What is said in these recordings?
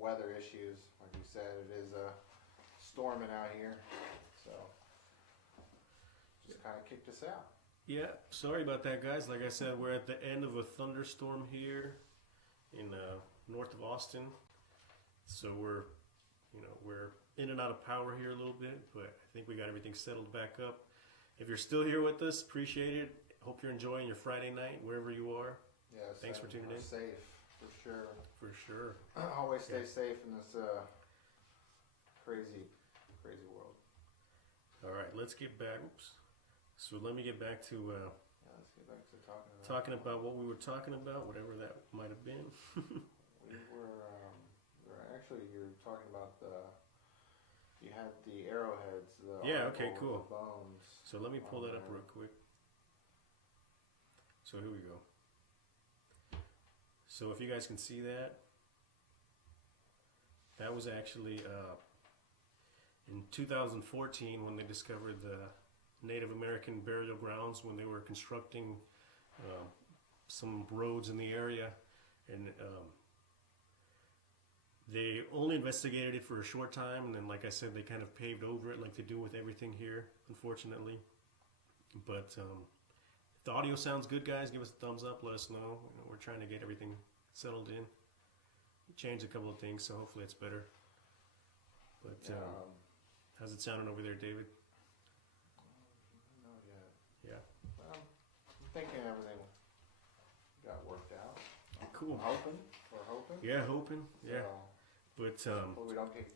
weather issues. Like you said, it is storming out here, so just kind of kicked us out. Yeah, sorry about that, guys. Like I said, we're at the end of a thunderstorm here in north of Austin, so we're in and out of power here a little bit, but I think we got everything settled back up. If you're still here with us, appreciate it. Hope you're enjoying your Friday night wherever you are. Yes, thanks for tuning in. Safe for sure. For sure. Always stay safe in this crazy world. All right, let's get back. Oops. So let me get back to let's get back to talking about what we were talking about, whatever that might have been. we were actually, you were talking about you had the arrowheads. Okay, cool. The bones. So let me pull that up real quick. So here we go. So if you guys can see that, that was actually in 2014 when they discovered the Native American burial grounds when they were constructing some roads in the area, and they only investigated it for a short time, and then, like I said, they kind of paved over it like they do with everything here, unfortunately. But if the audio sounds good, guys, give us a thumbs up, let us know. We're trying to get everything settled in. We changed a couple of things, so hopefully it's better. But how's it sounding over there, David? Not yet. Yeah. Well, I'm thinking everything got worked out. Cool. We're hoping. Yeah, hoping. Yeah. So, but we don't get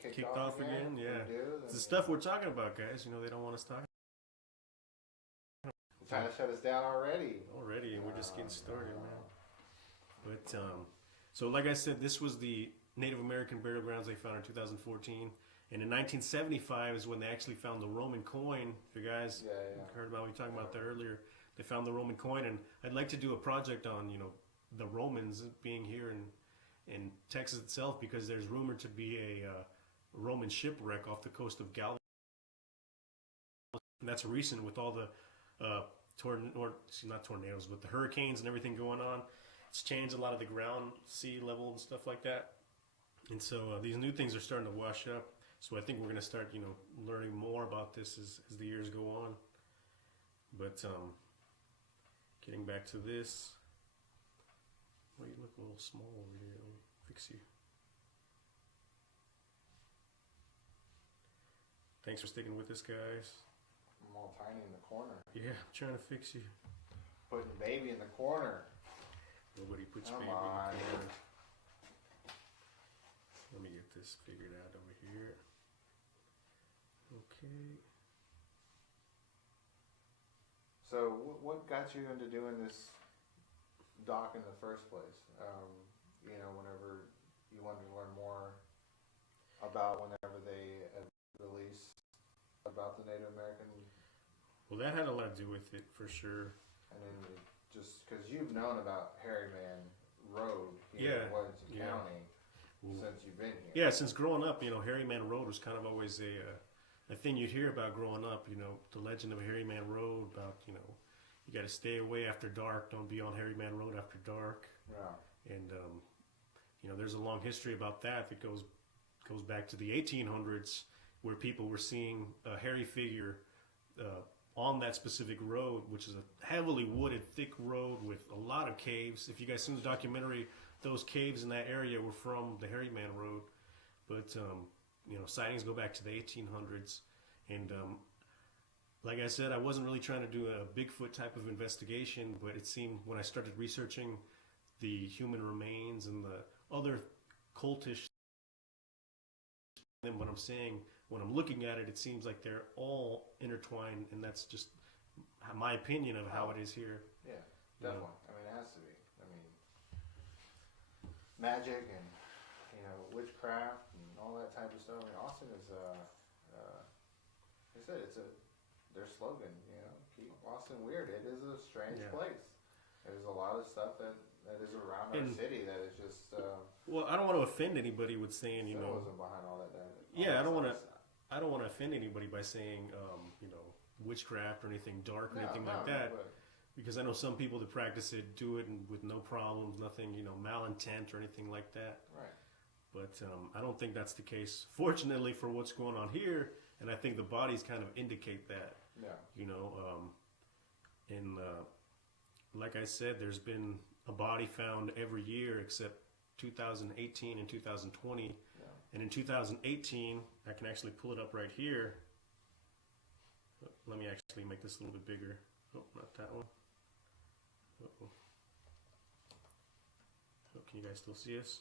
kicked off again. Yeah. Do, it's the stuff we're talking about, guys. They don't want us talking. Trying to shut us down already. And we're just getting started, man. But so like I said, this was the Native American burial grounds they found in 2014, and in 1975 is when they actually found the Roman coin. If you guys heard about, we were talking about that earlier. They found the Roman coin, and I'd like to do a project on the Romans being here in Texas itself, because there's rumored to be a Roman shipwreck off the coast of Galilee. And that's recent with all the not tornadoes, but the hurricanes and everything going on. It's changed a lot of the ground sea level and stuff like that. And so these new things are starting to wash up. So I think we're going to start, learning more about this as the years go on. But getting back to this. Well, you look a little small over here. Let me fix you. Thanks for sticking with us, guys. I'm all tiny in the corner. Yeah, I'm trying to fix you. Putting baby in the corner. Nobody puts Come baby on. in the corner. Let me get this figured out over here. Okay. So what got you into doing this doc in the first place? Whenever you wanted to learn more about whenever they released about the Native American. Well, that had a lot to do with it, for sure. And then just because you've known about Harryman Road here in Washington County since you've been here. Yeah, since growing up, Harryman Road was kind of always a thing you'd hear about growing up. The legend of Harryman Road, about you got to stay away after dark. Don't be on Harryman Road after dark. Yeah. And there's a long history about that goes back to the 1800s, where people were seeing a hairy figure on that specific road, which is a heavily wooded, thick road with a lot of caves. If you guys seen the documentary, those caves in that area were from the Harryman Road. But sightings go back to the 1800s, and like I said, I wasn't really trying to do a Bigfoot type of investigation, but it seemed when I started researching the human remains and the other cultish, then what I'm saying, when I'm looking at it, it seems like they're all intertwined, and that's just my opinion of how it is here. Yeah, definitely. It has to be. Magic and witchcraft and all that type of stuff. Austin is like I said, it's their slogan. Keep Austin weird. It is a strange place. There's a lot of stuff that is around our city that is just. Well, I don't want to offend anybody with saying symbolism behind all that. I don't want to offend anybody by saying witchcraft or anything dark or anything like that, because I know some people that practice it do it with no problems, nothing malintent or anything like that. Right. But I don't think that's the case. Fortunately for what's going on here, and I think the bodies kind of indicate that. Yeah. You know, and like I said, there's been a body found every year except 2018 and 2020. Yeah. And in 2018, I can actually pull it up right here. Let me actually make this a little bit bigger. Oh, not that one. Uh-oh. Oh, can you guys still see us?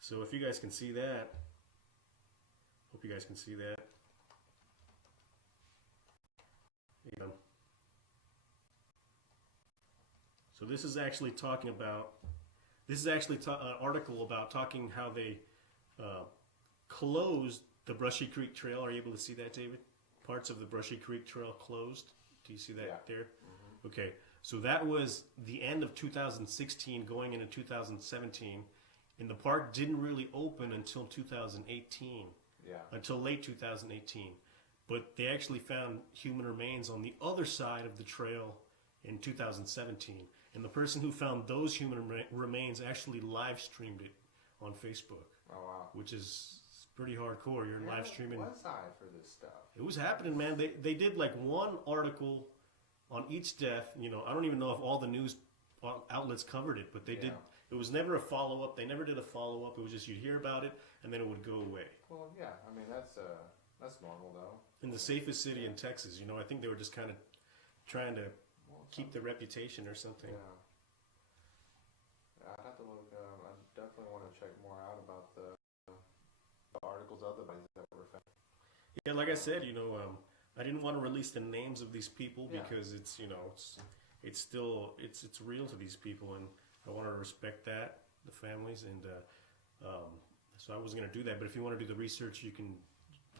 So if you guys can see that, hope you guys can see that. Yeah. So this is actually talking about, this is actually an article about talking how they closed the Brushy Creek Trail. Are you able to see that, David? Parts of the Brushy Creek Trail closed. Do you see that there? Mm-hmm. Okay. So that was the end of 2016 going into 2017. And the park didn't really open until 2018. Yeah. Until late 2018. But they actually found human remains on the other side of the trail in 2017. And the person who found those human remains actually live streamed it on Facebook. Oh, wow. Which is pretty hardcore. You're live streaming. Where was I for this stuff? It was happening, man. They did like one article on each death. You know, I don't even know if all the news outlets covered it, but they did. It was never a follow-up. They never did a follow-up. It was just you'd hear about it, and then it would go away. Well, yeah. I mean, that's normal, though. In the safest city in Texas, you know, I think they were just kind of trying to keep their reputation or something. Yeah. I'd have to look. I definitely want to check more out about the articles of the bodies that were found. Yeah, like I said, you know, I didn't want to release the names of these people because it's, you know, it's still it's real to these people, and I want to respect that, the families, and so I wasn't going to do that. But if you want to do the research, you can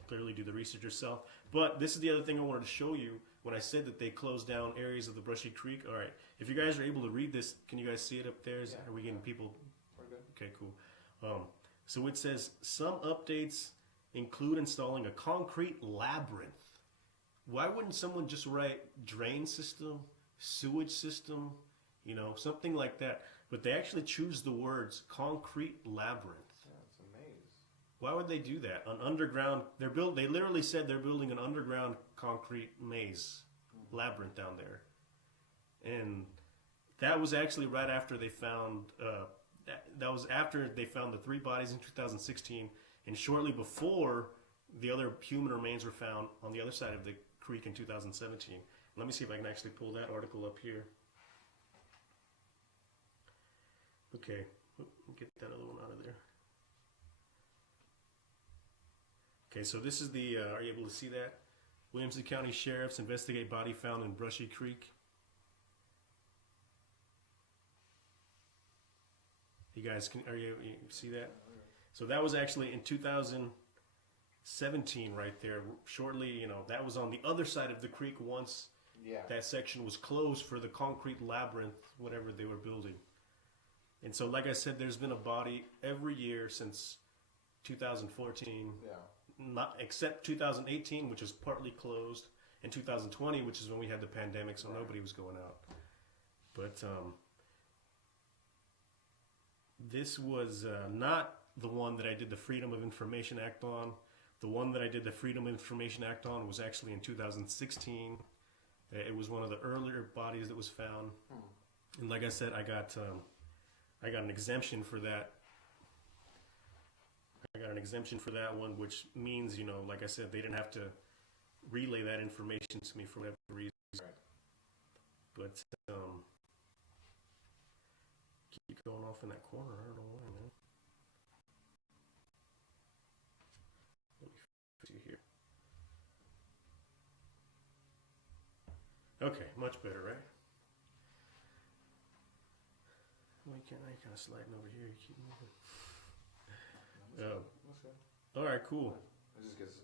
clearly do the research yourself. But this is the other thing I wanted to show you when I said that they closed down areas of the Brushy Creek. All right, if you guys are able to read this, can you guys see it up there? Are we getting people? We're good. Okay, cool. So it says some updates include installing a concrete labyrinth. Why wouldn't someone just write drain system, sewage system, you know, something like that? But they actually choose the words concrete labyrinth. Yeah, it's a maze. Why would they do that? An underground, they literally said they're building an underground concrete maze, labyrinth down there. And that was actually right after they found, that was after they found the 3 bodies in 2016, and shortly before the other human remains were found on the other side of the creek in 2017. Let me see if I can actually pull that article up here. Okay, get that other one out of there. Okay, so this is the, are you able to see that? Williamson County Sheriffs investigate body found in Brushy Creek. You guys, you see that? So that was actually in 2017 right there. Shortly, you know, that was on the other side of the creek once that section was closed for the concrete labyrinth, whatever they were building. And so, like I said, there's been a body every year since 2014. Yeah. Not except 2018, which was partly closed, and 2020, which is when we had the pandemic, so nobody was going out. But this was not the one that I did the Freedom of Information Act on. The one that I did the Freedom of Information Act on was actually in 2016. It was one of the earlier bodies that was found. And like I said, I got an exemption for that. I got an exemption for that one, which means, you know, like I said, they didn't have to relay that information to me for whatever reason. Right. But keep going off in that corner. I don't know why, man. Let me see here. Okay, much better, right? Why can't I kind of sliding over here? You keep moving. That's good. All right, cool. We just got a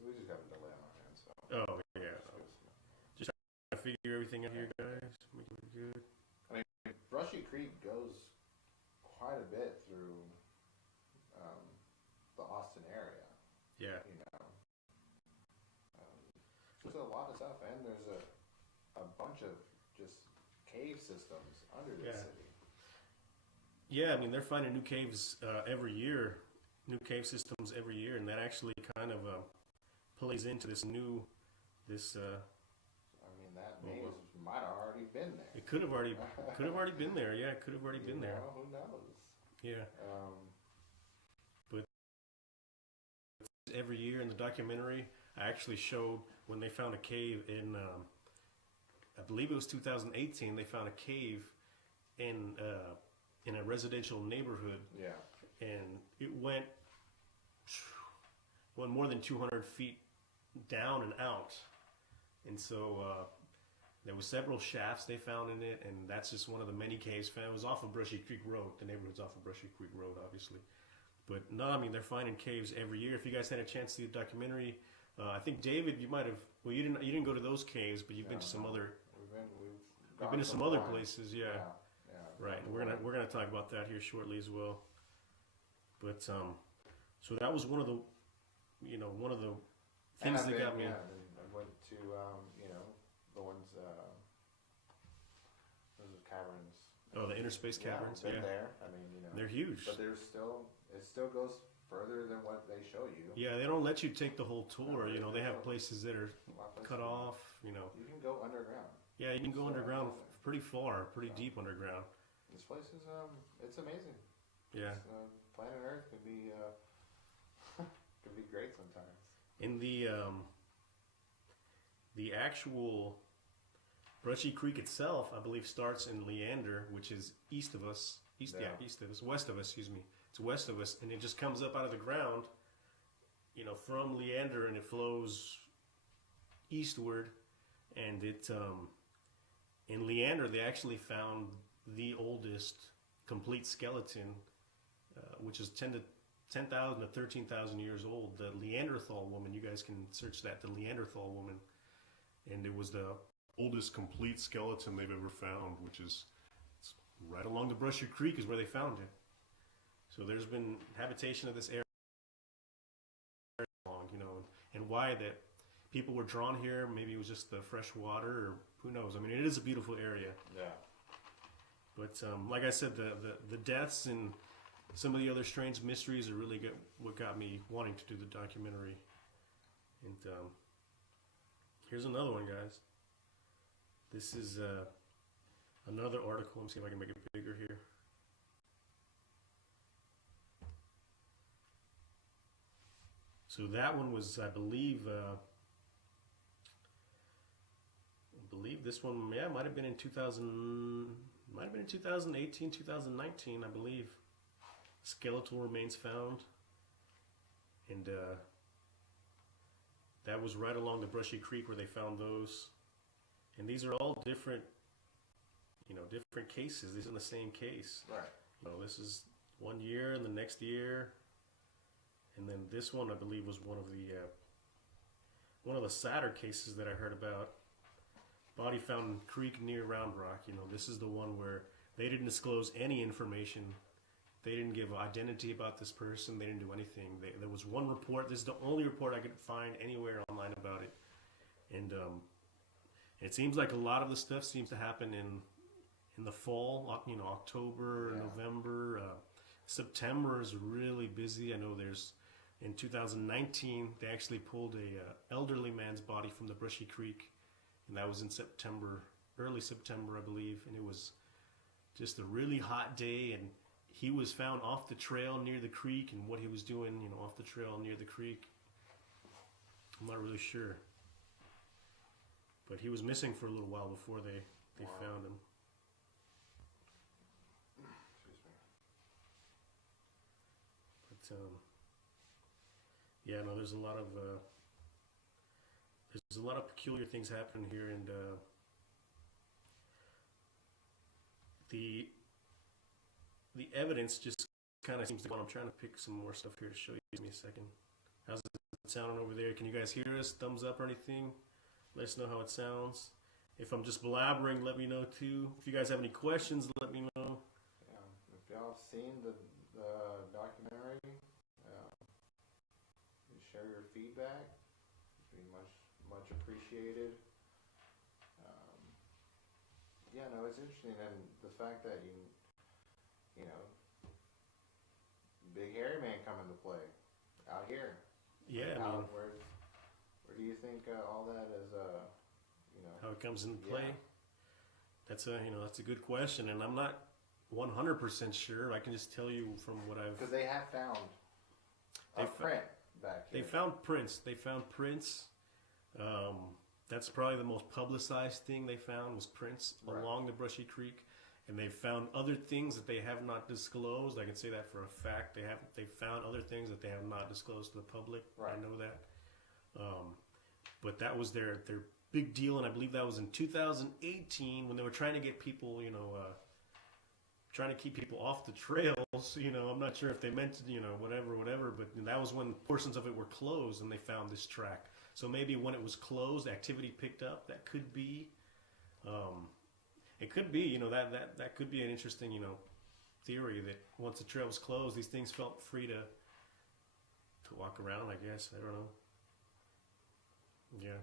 delay on our hands. So. Oh yeah. Just trying to figure everything out here, guys. Make it good. I mean, Brushy Creek goes quite a bit through the Austin area. Yeah. You know, there's a lot of stuff, and there's a bunch of just cave systems under the city. Yeah, I mean they're finding new caves every year, new cave systems every year, and that actually kind of plays into this. I mean, that maze might have already been there. It could have already been there. Yeah, it could have already been there. Who knows? Yeah. But every year in the documentary, I actually showed when they found a cave in, I believe it was 2018. They found a cave in a residential neighborhood. Yeah. And it went more than 200 feet down and out. And so there were several shafts they found in it, and that's just one of the many caves found. It was off of Brushy Creek Road. The neighborhood's off of Brushy Creek Road, obviously. But no, I mean, they're finding caves every year. If you guys had a chance to see the documentary, I think David, you might have. Well, you didn't go to those caves, but you've been to some other. We've been to some other places, yeah. Right. We're gonna talk about that here shortly as well. But so that was one of the things that got me. Yeah, I went to the ones those caverns. Oh, the inner space caverns. Been there. I mean, they're huge. But it still goes further than what they show you. Yeah, they don't let you take the whole tour. They have places that are cut off. You can go underground. Yeah, you can go underground pretty far, pretty deep underground. This place is it's amazing. Yeah. Planet Earth could be could be great sometimes. In the actual Brushy Creek itself, I believe, starts in Leander, which is east of us. West of us, excuse me. It's west of us, and it just comes up out of the ground, from Leander, and it flows eastward. And it in Leander, they actually found the oldest complete skeleton, which is 10,000 to 13,000 years old. The Neanderthal woman, you guys can search that, the Neanderthal woman. And it was the oldest complete skeleton they've ever found, which is right along the Brushy Creek is where they found it. So there's been habitation of this area long, and why that people were drawn here. Maybe it was just the fresh water, or who knows. I mean, it is a beautiful area. Yeah. But like I said, the deaths and some of the other strange mysteries are really what got me wanting to do the documentary. And here's another one, guys. This is another article. Let me see if I can make it bigger here. So that one was, I believe this one, might have been in 2018, 2019, I believe. Skeletal remains found, and that was right along the Brushy Creek where they found those. And these are all different cases. These are the same case. Right. This is one year, and the next year, and then this one, I believe, was one of the sadder cases that I heard about. Body found in creek near Round Rock. This is the one where they didn't disclose any information. They didn't give identity about this person. They didn't do anything. There was one report. This is the only report I could find anywhere online about it. And it seems like a lot of the stuff seems to happen in the fall, October, November. September is really busy. I know in 2019, they actually pulled a elderly man's body from the Brushy Creek, and that was in September, early September, I believe. And it was just a really hot day, and he was found off the trail near the creek, and what he was doing, off the trail near the creek, I'm not really sure. But he was missing for a little while before they found him. But there's a lot of peculiar things happening here, and the evidence just kind of seems to go on. I'm trying to pick some more stuff here to show you. Give me a second. How's it sounding over there? Can you guys hear us? Thumbs up or anything? Let us know how it sounds. If I'm just blabbering, let me know too. If you guys have any questions, let me know. Yeah, if y'all have seen the documentary, share your feedback. It'd be much appreciated. It's interesting, and the fact that big hairy man come into play out here? Yeah, I mean, Where do you think all that is? how it comes into play. Yeah. That's a good question, and I'm not 100% sure. I can just tell you from what I've. Because they have found print back here. They found prints. That's probably the most publicized thing they found was prints along the Brushy Creek, and they found other things that they have not disclosed. I can say that for a fact. They found other things that they have not disclosed to the public. Right. I know that. But that was their big deal, and I believe that was in 2018 when they were trying to get people, trying to keep people off the trails. I'm not sure if they meant, whatever, but that was when portions of it were closed and they found this track. So maybe when it was closed, activity picked up. That could be, it could be, that could be an interesting, theory that once the trail was closed, these things felt free to walk around, I guess. I don't know. Yeah.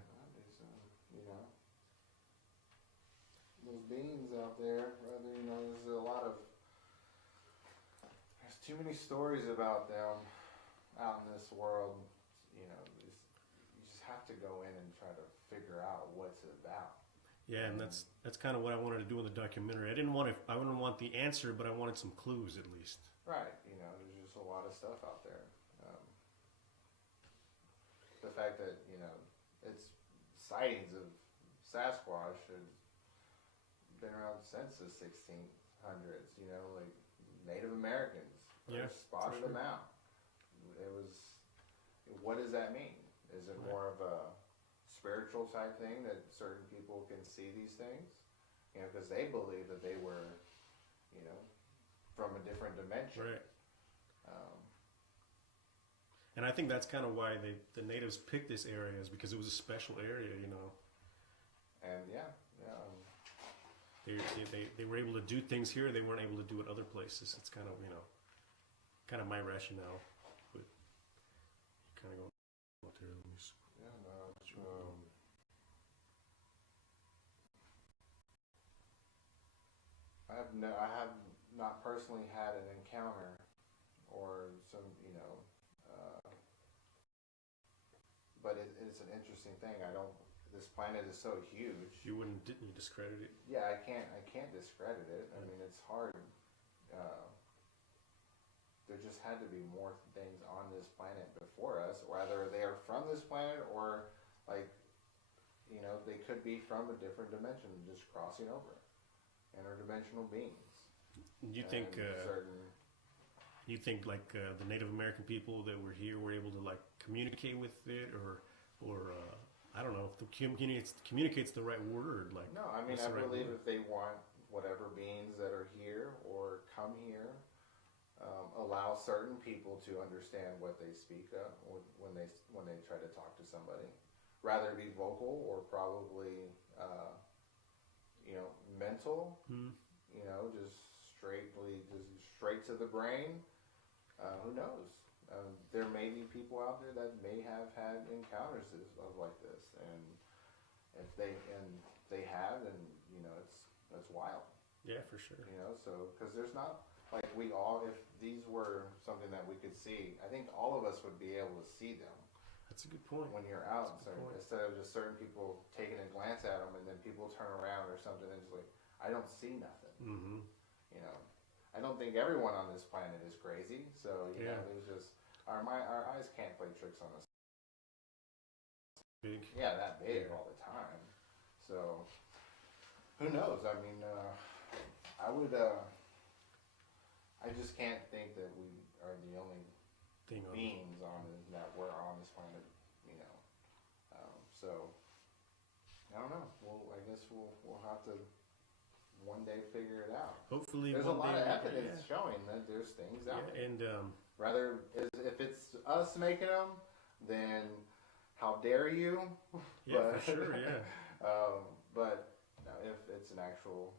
Those beans out there, there's too many stories about them out in this world. You just have to go in and try to figure out what's it about. Yeah, and that's kind of what I wanted to do in the documentary. I wouldn't want the answer, but I wanted some clues at least. Right. There's just a lot of stuff out there. The fact that it's sightings of Sasquatch has been around since the 1600s. Like Native Americans spotted them out. What does that mean? Is it more of a spiritual type thing that certain people can see these things? Because they believe that they were, from a different dimension. Right. And I think that's kind of why the natives picked this area, is because it was a special area, And They were able to do things here they weren't able to do at other places. It's kind of my rationale. But kind of go out there. I have not personally had an encounter or some, but it's an interesting thing. This planet is so huge. Didn't you discredit it? Yeah, I can't discredit it. I mean, it's hard. There just had to be more things on this planet before us, whether they are from this planet or they could be from a different dimension, just crossing over. Interdimensional beings. You think the Native American people that were here were able to communicate with it, or I don't know if the communicates the right word. No, I mean, I believe if they want whatever beings that are here or come here, allow certain people to understand what they speak of when they try to talk to somebody, rather be vocal or probably mental, just straight to the brain. Who knows? There may be people out there that may have had encounters like this, and if they have, then that's wild. Yeah, for sure. So because there's not if these were something that we could see, I think all of us would be able to see them. That's a good point. When you're out, instead of just certain people taking a glance at them and then people turn around or something and just I don't see nothing. Mm-hmm. I don't think everyone on this planet is crazy. So there's just our eyes can't play tricks on us. Big. Yeah, that big all the time. So who knows? I mean, I would. I just can't think that we are the only beings that were on this planet. So I don't know. I guess we'll have to one day figure it out. Hopefully, there's a lot of evidence showing that there's things out there. And rather, if it's us making them, then how dare you? Yeah, for sure. Yeah. But no, if it's an actual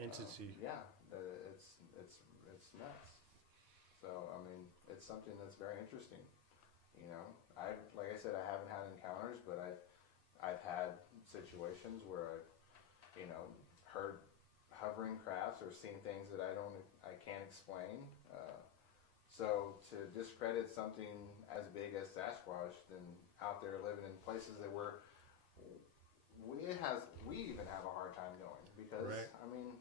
entity, it's nuts. So I mean, it's something that's very interesting. Like I said, I haven't had encounters, but I've had situations where I've heard hovering crafts or seen things that I can't explain. So to discredit something as big as Sasquatch, then out there living in places that we even have a hard time going because Right. I mean,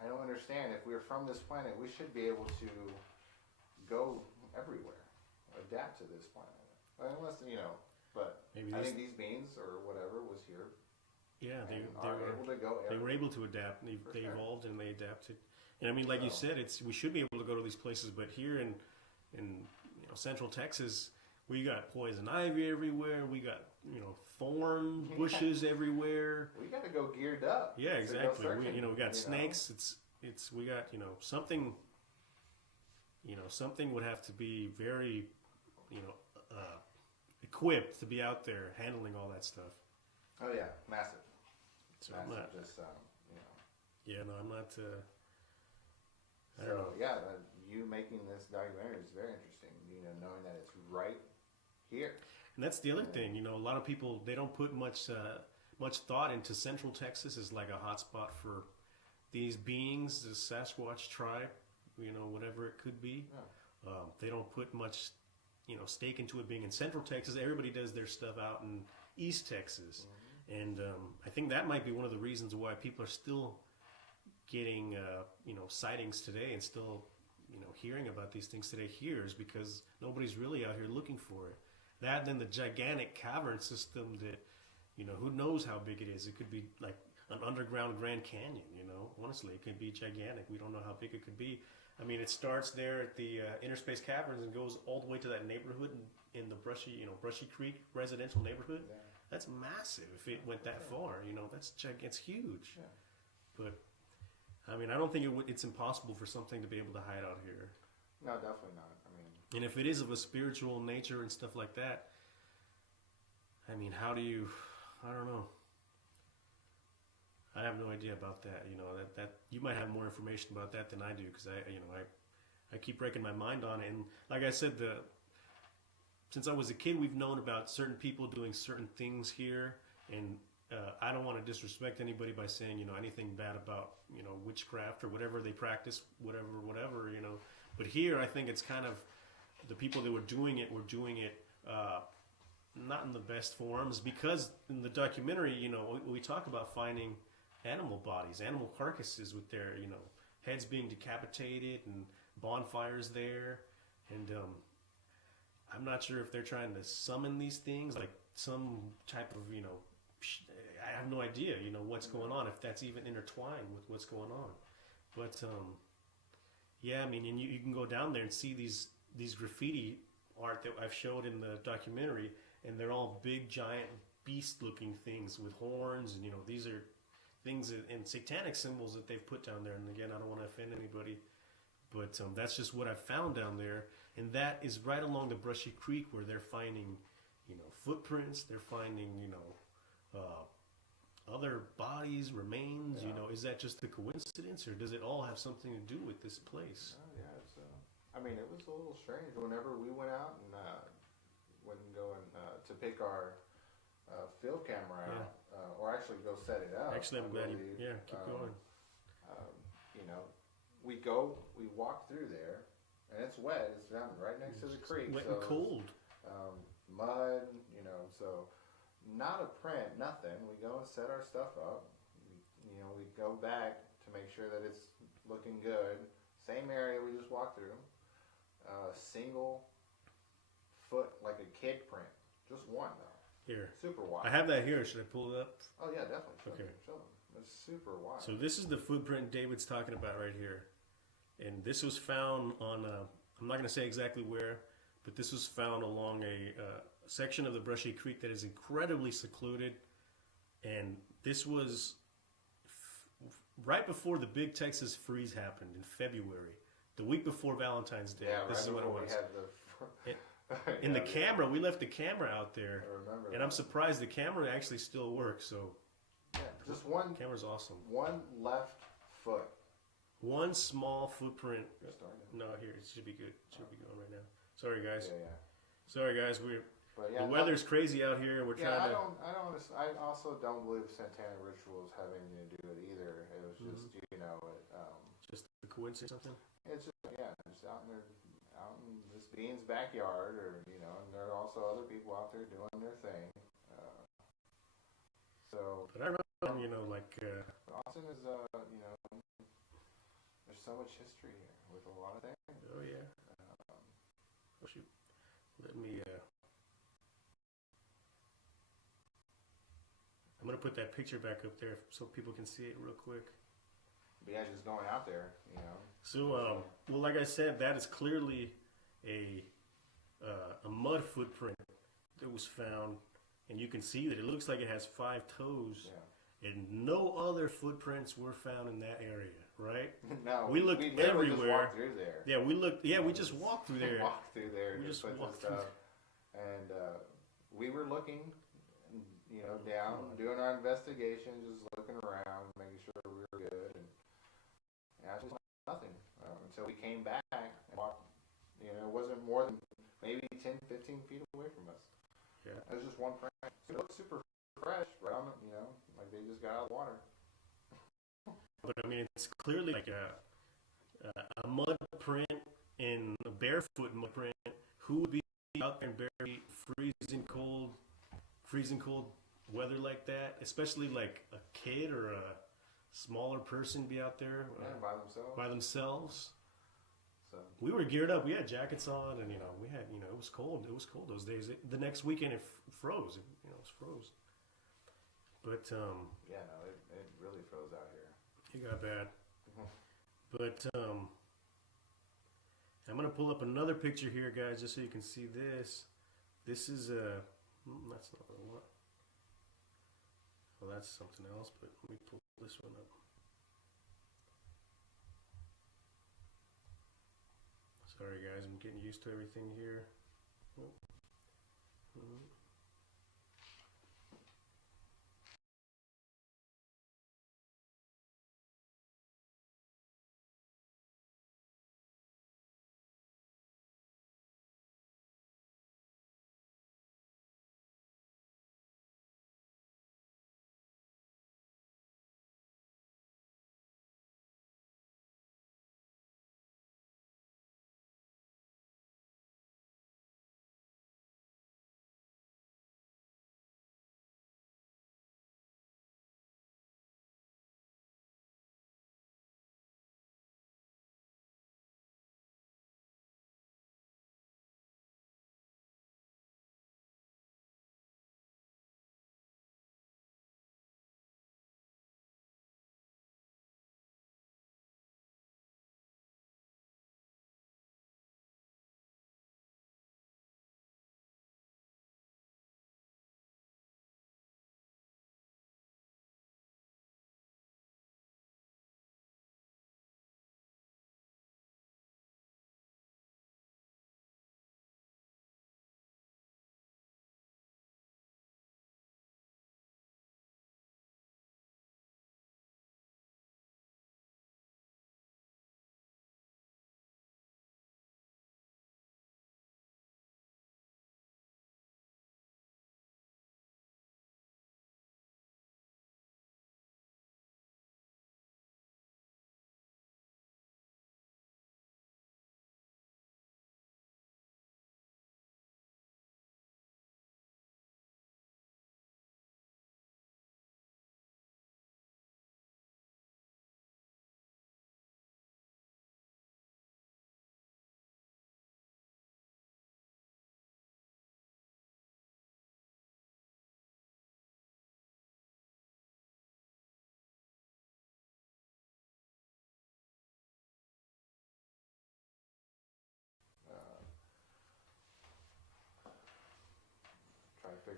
I don't understand. If we're from this planet, we should be able to go everywhere, adapt to this planet. Unless but Maybe I think these beings or whatever was here. Yeah, they are able to go. They were able to adapt. They evolved and they adapted. And I mean, like you said, we should be able to go to these places. But here in Central Texas, we got poison ivy everywhere. We got thorn bushes everywhere. We got to go geared up. Yeah, exactly. We got snakes. We got something. Something would have to be very equipped to be out there handling all that stuff. Oh yeah, massive. So massive. I'm not. Just Yeah, no, I'm not. I don't So know. yeah, you making this documentary is very interesting. Knowing that it's right here. And that's the other thing. A lot of people they don't put much thought into Central Texas as like a hotspot for these beings, the Sasquatch tribe, whatever it could be. Yeah. They don't put much, stake into it being in Central Texas. Everybody does their stuff out in East Texas, and I think that might be one of the reasons why people are still getting, sightings today and still, hearing about these things today here is because nobody's really out here looking for it. That and then the gigantic cavern system that, who knows how big it is. It could be like an underground Grand Canyon, Honestly, it could be gigantic. We don't know how big it could be. I mean, it starts there at the Interspace Caverns and goes all the way to that neighborhood in the Brushy Creek residential neighborhood. Yeah. That's massive if it went that far, it's huge. Yeah. But, I mean, I don't think it's impossible for something to be able to hide out here. No, definitely not. And if it is of a spiritual nature and stuff like that, I mean, how do you? I don't know. I have no idea about that. That you might have more information about that than I do because I keep breaking my mind on it. And like I said, since I was a kid, we've known about certain people doing certain things here, and I don't want to disrespect anybody by saying anything bad about witchcraft or whatever they practice, whatever. But here, I think it's kind of the people that were doing it not in the best forms because in the documentary, we talk about finding animal bodies, animal carcasses with their heads being decapitated and bonfires there, and I'm not sure if they're trying to summon these things like some type of I have no idea what's going on, if that's even intertwined with what's going on. But yeah, I mean, and you can go down there and see these graffiti art that I've showed in the documentary, and they're all big, giant, beast-looking things with horns, and these are things and satanic symbols that they've put down there. And again, I don't want to offend anybody, but that's just what I've found down there, and that is right along the Brushy Creek where they're finding, footprints. They're finding, other bodies, remains. Yeah. Is that just a coincidence, or does it all have something to do with this place? Oh yeah, I mean, it was a little strange whenever we went out and went and go and to pick our field camera out, or actually go set it up. Actually, I'm glad keep going. We walk through there, and it's wet. It's down right next to the creek. Wet and cold. Mud, so not a print, nothing. We go and set our stuff up. We go back to make sure that it's looking good. Same area we just walked through. Single foot, like a kid print. Just one, though. Here. Super wide. I have that here. Should I pull it up? Oh, yeah, definitely. Okay. Show them. It's super wide. So this is the footprint David's talking about right here. And this was found on, I'm not going to say exactly where, but this was found along a section of the Brushy Creek that is incredibly secluded. And this was right before the big Texas freeze happened in February. The week before Valentine's Day. Yeah, this right is what it was. In the camera, we left the camera out there. I remember and I'm surprised the camera actually still works. So, yeah, just one. Camera's awesome. One left foot. One small footprint. No, here it should be good. It should be going right now. Sorry, guys. Yeah. Sorry, guys. The weather's crazy out here. We're trying to. I also don't believe satanic rituals have anything to do with it either. It was just just a coincidence or something. it's just just out in this Bean's backyard, or and there are also other people out there doing their thing. But I remember, Austin is there's so much history here with a lot of things. Oh yeah. Oh shoot. Let me. I'm gonna put that picture back up there so people can see it real quick. But yeah, just going out there, So, well, like I said, that is clearly a mud footprint that was found, and you can see that it looks like it has 5 toes. Yeah. And no other footprints were found in that area, right? No, we looked everywhere. Just walked through there. Yeah, we looked. Yeah, we just walked through there. Walked through there. We just walked through there. And we were looking, down, doing our investigation, just looking around, making sure we were good, and actually nothing until we came back and walked. It wasn't more than maybe 10, 15 feet away from us. Yeah, it was just one print. It looked super fresh, right on the, like they just got out of the water. But I mean, it's clearly like a mud print and a barefoot mud print. Who would be out there in bare, freezing cold weather like that? Especially like a kid or a smaller person be out there by themselves. So we were geared up. We had jackets on, and we had it was cold. It was cold those days. The next weekend it froze. It was froze. But it really froze out here. It got bad. But I'm gonna pull up another picture here, guys, just so you can see this. This is that's not what I want. Well, that's something else. But let me pull this one up. Sorry, guys, I'm getting used to everything here.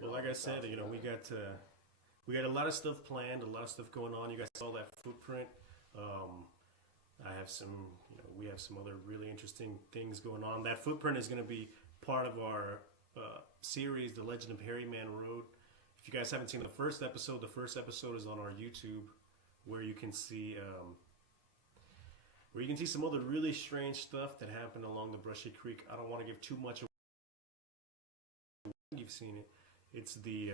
Well, like I said, we got a lot of stuff planned, a lot of stuff going on. You guys saw that footprint. I have some, we have some other really interesting things going on. That footprint is going to be part of our series, The Legend of Hairy Man Road. If you guys haven't seen the first episode is on our YouTube, where you can see some other really strange stuff that happened along the Brushy Creek. I don't want to give too much away. You've seen it. It's the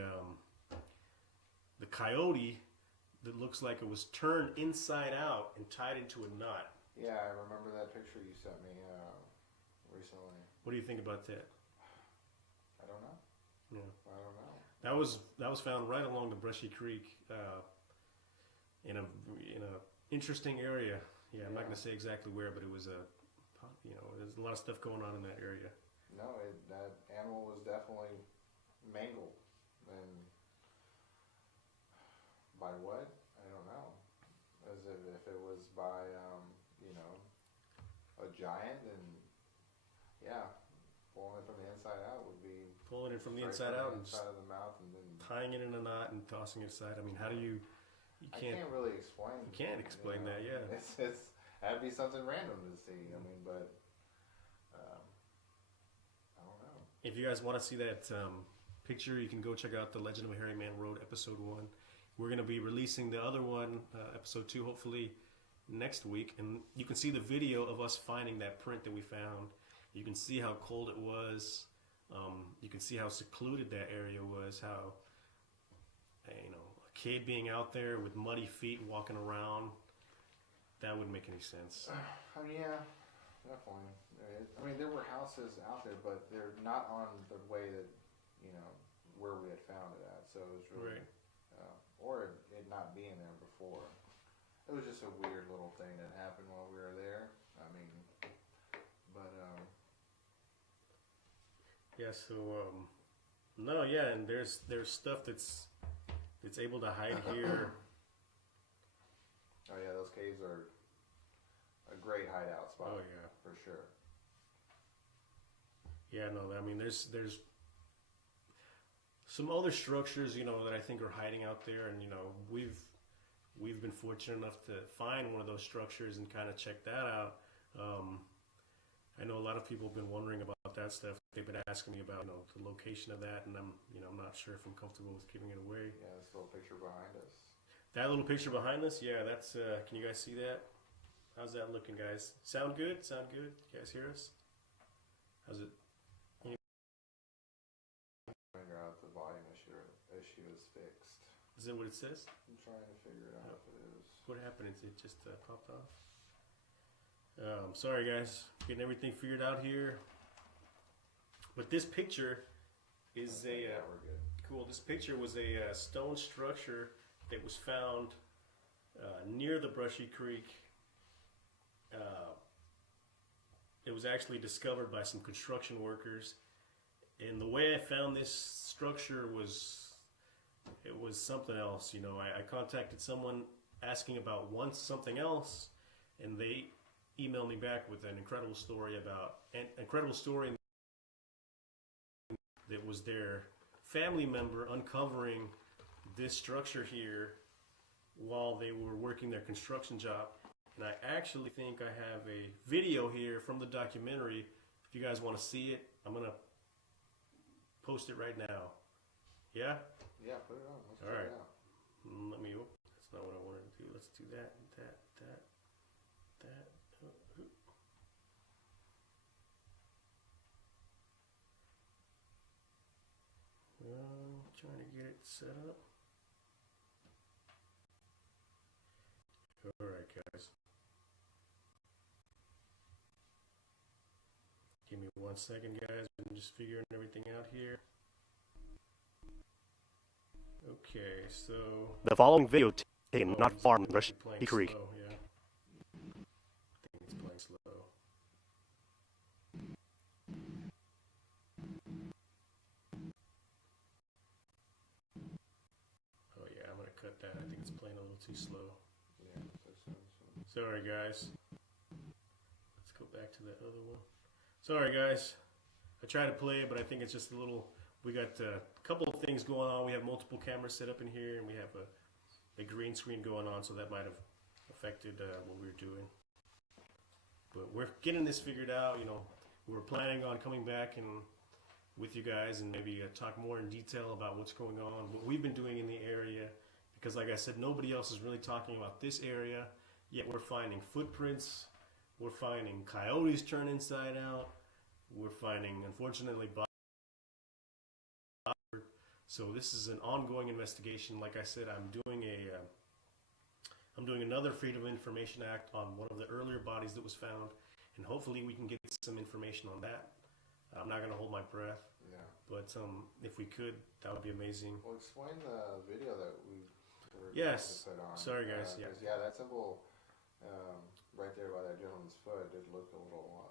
coyote that looks like it was turned inside out and tied into a knot. Yeah, I remember that picture you sent me recently. What do you think about that? I don't know. Yeah, I don't know. that was found right along the Brushy Creek, in a interesting area. Yeah, I'm not gonna say exactly where, but it was there's a lot of stuff going on in that area. No, that animal was definitely mangled, and by what? I don't know. As if it was by a giant, and yeah, pulling it from the inside out would be Pulling it from the straight inside from out the and inside of the mouth, and then tying it in a knot and tossing it aside. I mean, how do you? You I can't. can't really explain. You can't explain that. Yeah. It's that'd be something random to see. I mean, but I don't know. If you guys want to see that picture, you can go check out the Legend of a Hairy Man Road episode 1. We're going to be releasing the other one, episode 2, hopefully next week, and you can see the video of us finding that print that we found. You can see how cold it was. You can see how secluded that area was. How a kid being out there with muddy feet walking around. That wouldn't make any sense. Yeah, definitely. I mean, there were houses out there, but they're not on the way that where we had found it at. So it was really, Right. Or it not being there before. It was just a weird little thing that happened while we were there. I mean, but Yeah. So no, yeah, and there's stuff that's able to hide here. oh yeah, those caves are a great hideout spot. Oh yeah, for sure. Yeah. No, I mean there's some other structures that I think are hiding out there, and we've been fortunate enough to find one of those structures and kind of check that out. I know a lot of people have been wondering about that stuff. They've been asking me about the location of that, and I'm not sure if I'm comfortable with giving it away. Yeah, this little picture behind us. That little picture behind us, yeah, that's. Can you guys see that? How's that looking, guys? Sound good? Sound good? You guys hear us? How's it? Figure out the volume issue is fixed. Is that what it says? I'm trying to figure it out if it is. What happened? It just popped off. Sorry, guys. Getting everything figured out here. But this picture is Yeah, we're good. cool. This picture was a stone structure that was found near the Brushy Creek. It was actually discovered by some construction workers. And the way I found this structure was something else. I contacted someone asking about something else, and they emailed me back with an incredible story that was their family member uncovering this structure here while they were working their construction job. And I actually think I have a video here from the documentary. If you guys want to see it, I'm going to post it right now. Yeah? Yeah, put it on. Let's All check right. it out. That's not what I wanted to do. Let's do that. Trying to get it set up. All right, guys. Give me 1 second, guys. I'm just figuring everything out here. Okay, so The following video taken not far from Brushy playing Creek. slow, yeah. I think it's playing slow. Oh yeah, I'm gonna cut that. I think it's playing a little too slow. Yeah, so. Sorry, guys. Let's go back to that other one. Sorry, guys. I tried to play it, but I think it's just a little. We got a couple of things going on. We have multiple cameras set up in here, and we have a green screen going on, so that might have affected what we were doing. But we're getting this figured out. We were planning on coming back and with you guys and maybe talk more in detail about what's going on, what we've been doing in the area. Because like I said, nobody else is really talking about this area, yet we're finding footprints. We're finding coyotes turn inside out. We're finding, unfortunately, so this is an ongoing investigation. Like I said, I'm doing I'm doing another Freedom of Information Act on one of the earlier bodies that was found, and hopefully we can get some information on that. I'm not going to hold my breath, but if we could, that would be amazing. Well, explain the video that we were Yes. going to put on. Sorry, guys. Yeah, that symbol right there by that gentleman's foot did look a little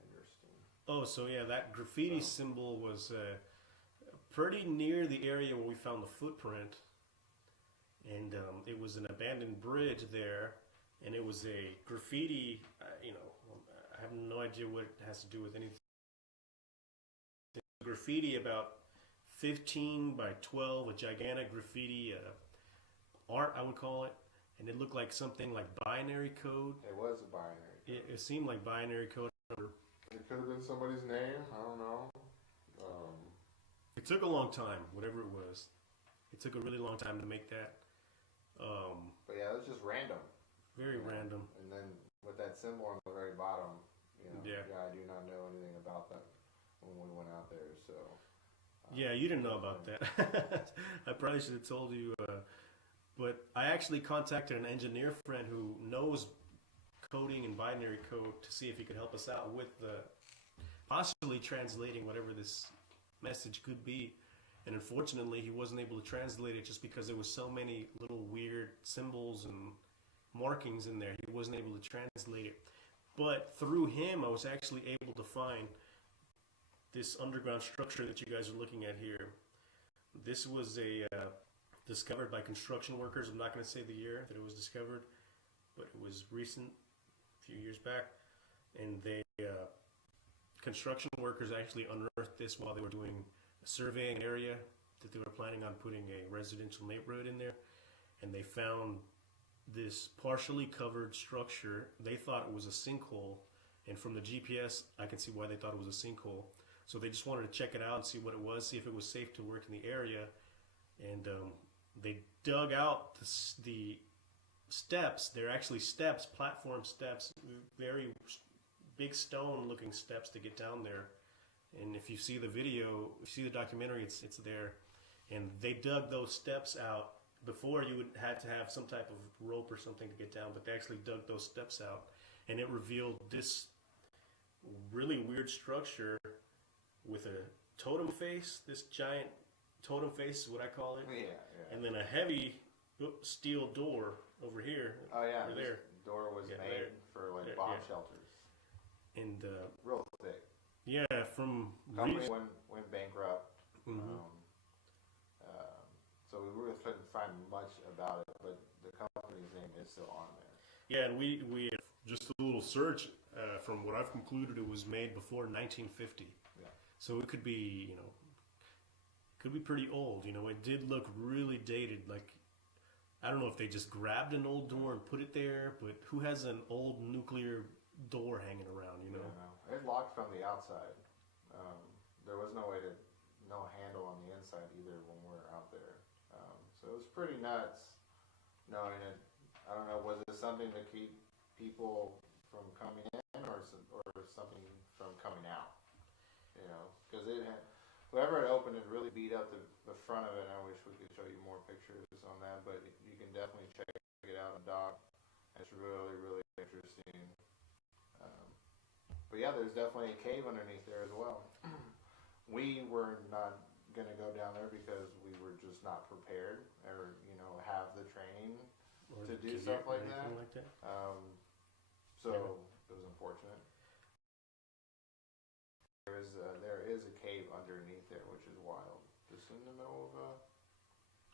interesting. Oh, so yeah, that graffiti symbol was pretty near the area where we found the footprint, and it was an abandoned bridge there, and it was a graffiti. I have no idea what it has to do with anything. Graffiti about 15 by 12, a gigantic graffiti art, I would call it, and it looked like something like binary code. It was a binary code. It seemed like binary code. It could have been somebody's name. I don't know. It took a long time, whatever it was. It took a really long time to make that. But yeah, it was just random. Very random. And then with that symbol on the very bottom, Yeah. I do not know anything about that when we went out there. So. Yeah, you didn't know about that. I probably should have told you. But I actually contacted an engineer friend who knows coding and binary code to see if he could help us out with possibly translating whatever this message could be. And unfortunately, he wasn't able to translate it just because there was so many little weird symbols and markings in there. He wasn't able to translate it. But through him, I was actually able to find this underground structure that you guys are looking at here. This was discovered by construction workers. I'm not going to say the year that it was discovered, but it was recent, a few years back. And construction workers actually unearthed this while they were doing a surveying area that they were planning on putting a residential neighborhood in there. And they found this partially covered structure. They thought it was a sinkhole. And from the GPS, I can see why they thought it was a sinkhole. So they just wanted to check it out and see what it was, see if it was safe to work in the area. And they dug out the steps. They're actually steps, platform steps, very big stone-looking steps to get down there. And if you see the video, if you see the documentary, it's there. And they dug those steps out. Before, you would had to have some type of rope or something to get down, but they actually dug those steps out. And it revealed this really weird structure with a totem face, this giant totem face is what I call it. Yeah. And then a heavy steel door over here. Oh yeah, over there. Door was made for like bomb shelters. And real thick. Yeah, from company went bankrupt. Mm-hmm. So we really couldn't find much about it, but the company's name is still on there. Yeah, and we just a little search from what I've concluded it was made before 1950. Yeah. So it could be, could be pretty old. It did look really dated. Like, I don't know if they just grabbed an old door and put it there, but who has an old nuclear door hanging around, Yeah, no. It locked from the outside. There was no handle on the inside either when we were out there. So it was pretty nuts knowing it. I don't know, was it something to keep people from coming in or something from coming out? Because whoever had opened it really beat up the front of it. I wish we could show you more pictures on that, but you can definitely check it out on doc. It's really, really interesting. But yeah, there's definitely a cave underneath there as well. We were not going to go down there because we were just not prepared or have the training to do stuff like that. So it was unfortunate. There is a cave underneath there, which is wild. Just in the middle of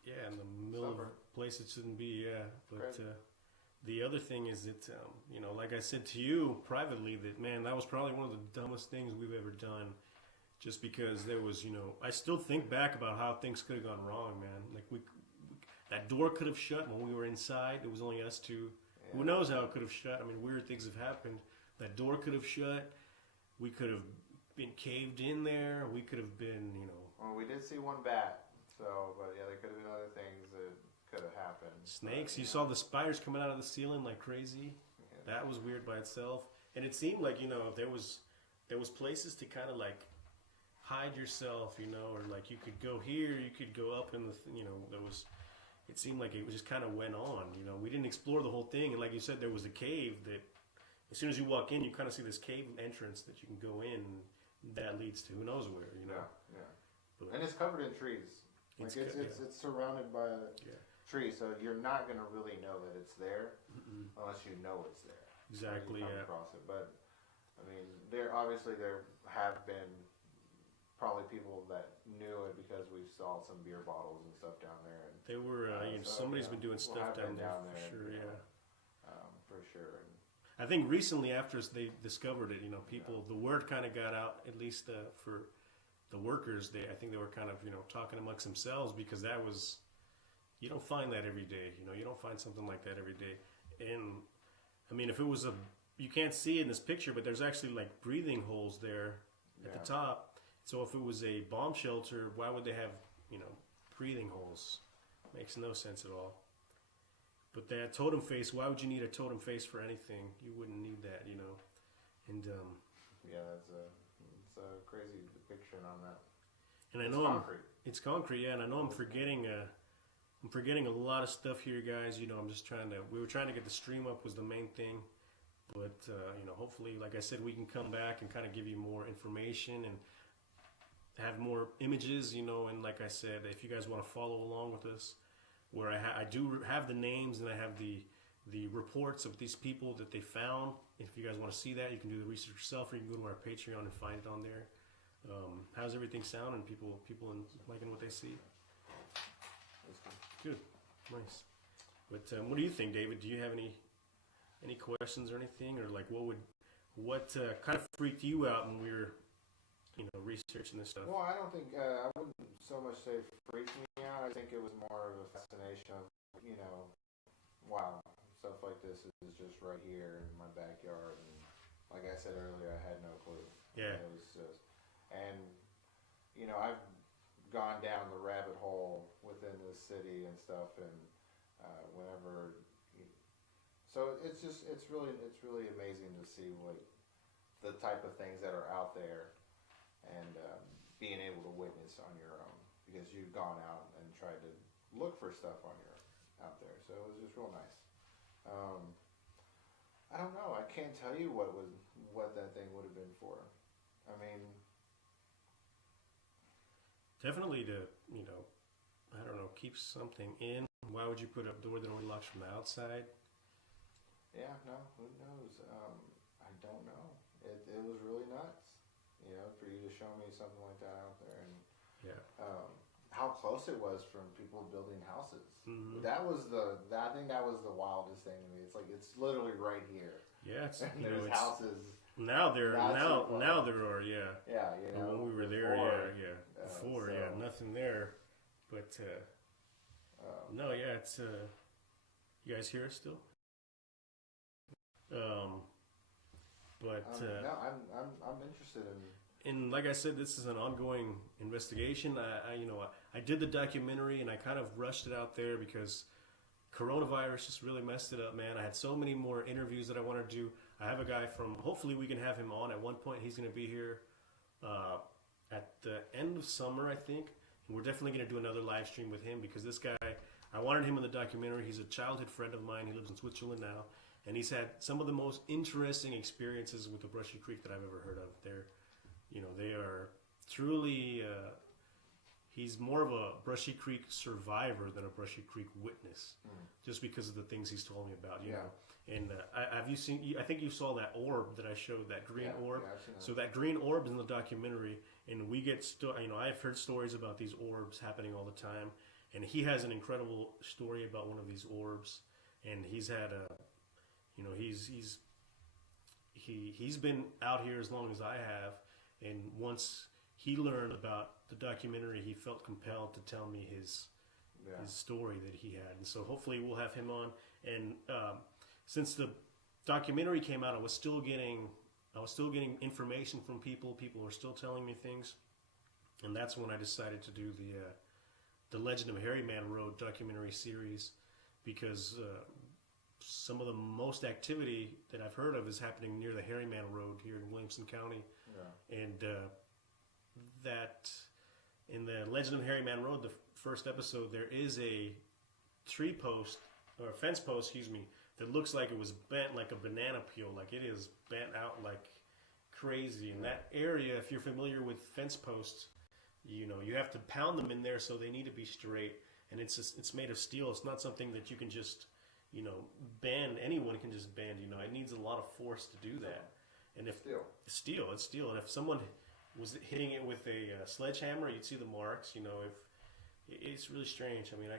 in the middle of a place it shouldn't be. Yeah, but the other thing is that like I said to you privately, that was probably one of the dumbest things we've ever done. Just because there was, I still think back about how things could have gone wrong, man. Like that door could have shut when we were inside. It was only us two. Yeah. Who knows how it could have shut? I mean, weird things have happened. That door could have shut. We could have been caved in there. We could have been, Well, we did see one bat. So, but yeah, there could have been other things that could have happened. Snakes. You saw the spiders coming out of the ceiling like crazy. Yeah. That was weird by itself. And it seemed like, there was places to kind of like hide yourself, or like you could go here, you could go up in the, there was, it seemed like it just kind of went on. You know, we didn't explore the whole thing, and like you said, there was a cave that, as soon as you walk in, you kind of see this cave entrance that you can go in, and that leads to who knows where. You know. Yeah. But and it's covered in trees. Like it's surrounded by trees, so you're not gonna really know that it's there unless you know it's there. Exactly. You come across it, but I mean, there have been probably people that knew it because we saw some beer bottles and stuff down there. And they were, somebody's been doing stuff down there for sure. For sure. And I think recently, after they discovered it, people, the word kind of got out, at least for the workers. I think they were kind of, talking amongst themselves, because that was, you don't find that every day. You don't find something like that every day. And I mean, if it was you can't see it in this picture, but there's actually like breathing holes there at the top. So if it was a bomb shelter, why would they have, breathing holes? Makes no sense at all. But that totem face, why would you need a totem face for anything? You wouldn't need that, And it's a crazy depiction on that. And I know it's concrete, yeah. And I know I'm forgetting a lot of stuff here, guys. I'm just we were trying to get the stream up was the main thing. But hopefully, like I said, we can come back and kind of give you more information and have more images, and like I said, if you guys want to follow along with us, where I do have the names and I have the reports of these people that they found. If you guys want to see that, you can do the research yourself, or you can go to our Patreon and find it on there. How's everything sound, and people liking what they see? Good, nice. But what do you think, David? Do you have any questions or anything, or like what kind of freaked you out when we were researching this stuff? Well, I don't think I wouldn't so much say freaked me out. I think it was more of a fascination of wow, stuff like this is just right here in my backyard. And like I said earlier, I had no clue. Yeah, it was just, and I've gone down the rabbit hole within the city and stuff, and whenever. So it's really amazing to see the type of things that are out there. And being able to witness on your own, because you've gone out and tried to look for stuff out there. So it was just real nice. I don't know. I can't tell you what that thing would have been for. I mean, definitely to I don't know, keep something in. Why would you put a door that only locks from the outside? Yeah, no, who knows? I don't know. It was really nuts. For you to show me something like that out there, and how close it was from people building houses. Mm-hmm. I think that was the wildest thing to me. It's like it's literally right here. Yeah, there's houses. Now there are, yeah. Yeah, but when we were there, before, nothing there. But no, it's you guys hear us still? But no, I'm interested in. And like I said, this is an ongoing investigation. I did the documentary, and I kind of rushed it out there because coronavirus just really messed it up, man. I had so many more interviews that I wanted to do. I have a guy hopefully we can have him on at one point. He's going to be here at the end of summer, I think. And we're definitely going to do another live stream with him, because this guy, I wanted him in the documentary. He's a childhood friend of mine. He lives in Switzerland now. And he's had some of the most interesting experiences with the Brushy Creek that I've ever heard of. They are truly, he's more of a Brushy Creek survivor than a Brushy Creek witness, just because of the things he's told me about, you know. And have you seen, I think you saw that orb that I showed, that green orb. Yeah, I've seen that. So that green orb is in the documentary, and we get, I've heard stories about these orbs happening all the time. And he has an incredible story about one of these orbs, and he's had he's been out here as long as I have, and once he learned about the documentary, he felt compelled to tell me his story that he had, and so hopefully we'll have him on. And since the documentary came out, I was still getting information from people. People were still telling me things, and that's when I decided to do the Legend of Hairy Man Road documentary series, because some of the most activity that I've heard of is happening near the Hairy Man Road here in Williamson County. Yeah. And that in the Legend of Hairy Man Road, the first episode, there is a tree post or fence post, excuse me, that looks like it was bent like a banana peel, like it is bent out like crazy. In that area, if you're familiar with fence posts, you know you have to pound them in there, so they need to be straight. And it's made of steel. It's not something that you can just bend. Anyone can just bend. It needs a lot of force to do that. And if it's steel, and if someone was hitting it with a sledgehammer, you'd see the marks. If it's really strange. I mean, I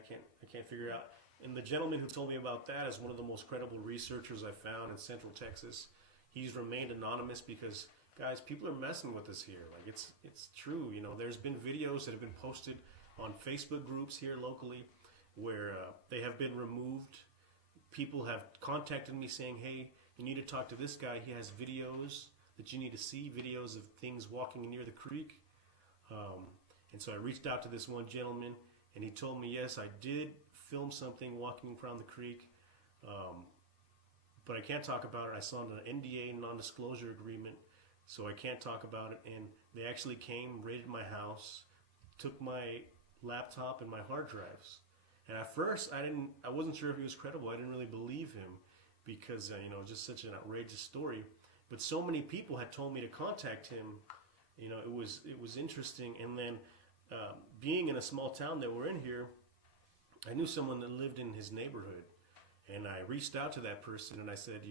can't figure out. And the gentleman who told me about that is one of the most credible researchers I found in Central Texas. He's remained anonymous because, guys, people are messing with us here. Like it's true. There's been videos that have been posted on Facebook groups here locally where they have been removed. People have contacted me saying, "Hey, you need to talk to this guy. He has videos that you need to see, videos of things walking near the creek." And so I reached out to this one gentleman, and he told me, yes, I did film something walking around the creek, but I can't talk about it. I signed an NDA, non-disclosure agreement, so I can't talk about it. And they actually came, raided my house, took my laptop and my hard drives. And at first, I wasn't sure if he was credible. I didn't really believe him because, just such an outrageous story. But so many people had told me to contact him. It was interesting. And then being in a small town that we're in here, I knew someone that lived in his neighborhood. And I reached out to that person and I said,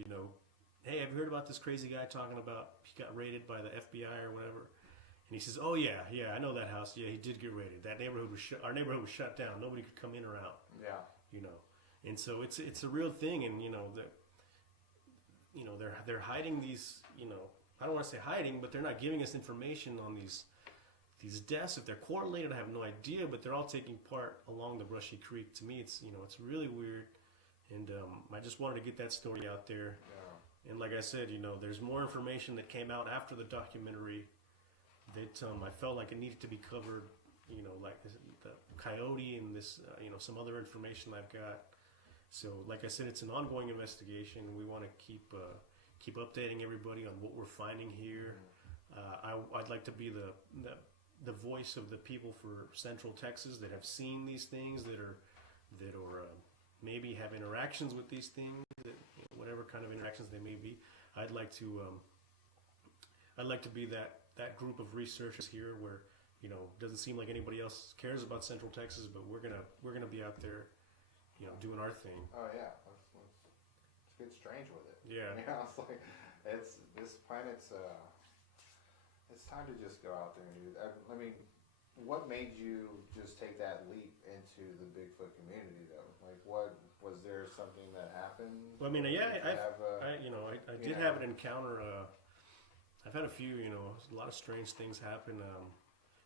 "Hey, have you heard about this crazy guy talking about he got raided by the FBI or whatever?" And he says, "Oh yeah, I know that house. Yeah, he did get raided. That neighborhood was our neighborhood was shut down. Nobody could come in or out." Yeah. And so it's a real thing. And they're hiding these. I don't want to say hiding, but they're not giving us information on these deaths. If they're correlated, I have no idea. But they're all taking part along the Brushy Creek. To me, it's really weird. And I just wanted to get that story out there. Yeah. And like I said, there's more information that came out after the documentary that I felt like it needed to be covered, like the coyote and this, some other information I've got. So, like I said, it's an ongoing investigation. We want to keep updating everybody on what we're finding here. I'd like to be the voice of the people for Central Texas that have seen these things, that are maybe have interactions with these things, whatever kind of interactions they may be. I'd like to be that group of researchers here where doesn't seem like anybody else cares about Central Texas, but we're gonna be out there doing our thing. Oh yeah, let's get strange with it. Yeah. It's like this planet's it's time to just go out there and do that. I mean, what made you just take that leap into the Bigfoot community though? Like, what was there something that happened? Well, I mean, yeah, I did have an encounter. I've had a few, a lot of strange things happen.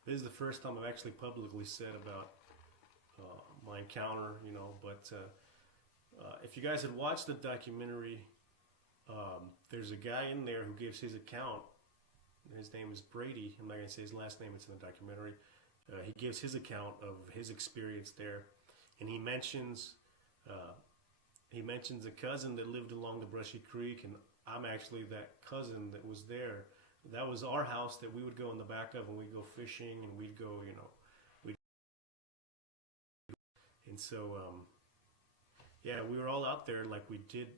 This is the first time I've actually publicly said about my encounter, but if you guys had watched the documentary, there's a guy in there who gives his account. His name is Brady. I'm not going to say his last name. It's in the documentary. He gives his account of his experience there, and he mentions a cousin that lived along the Brushy Creek, and I'm actually that cousin that was there. That was our house that we would go in the back of, and we'd go fishing, and we'd go, and so, we were all out there like we did,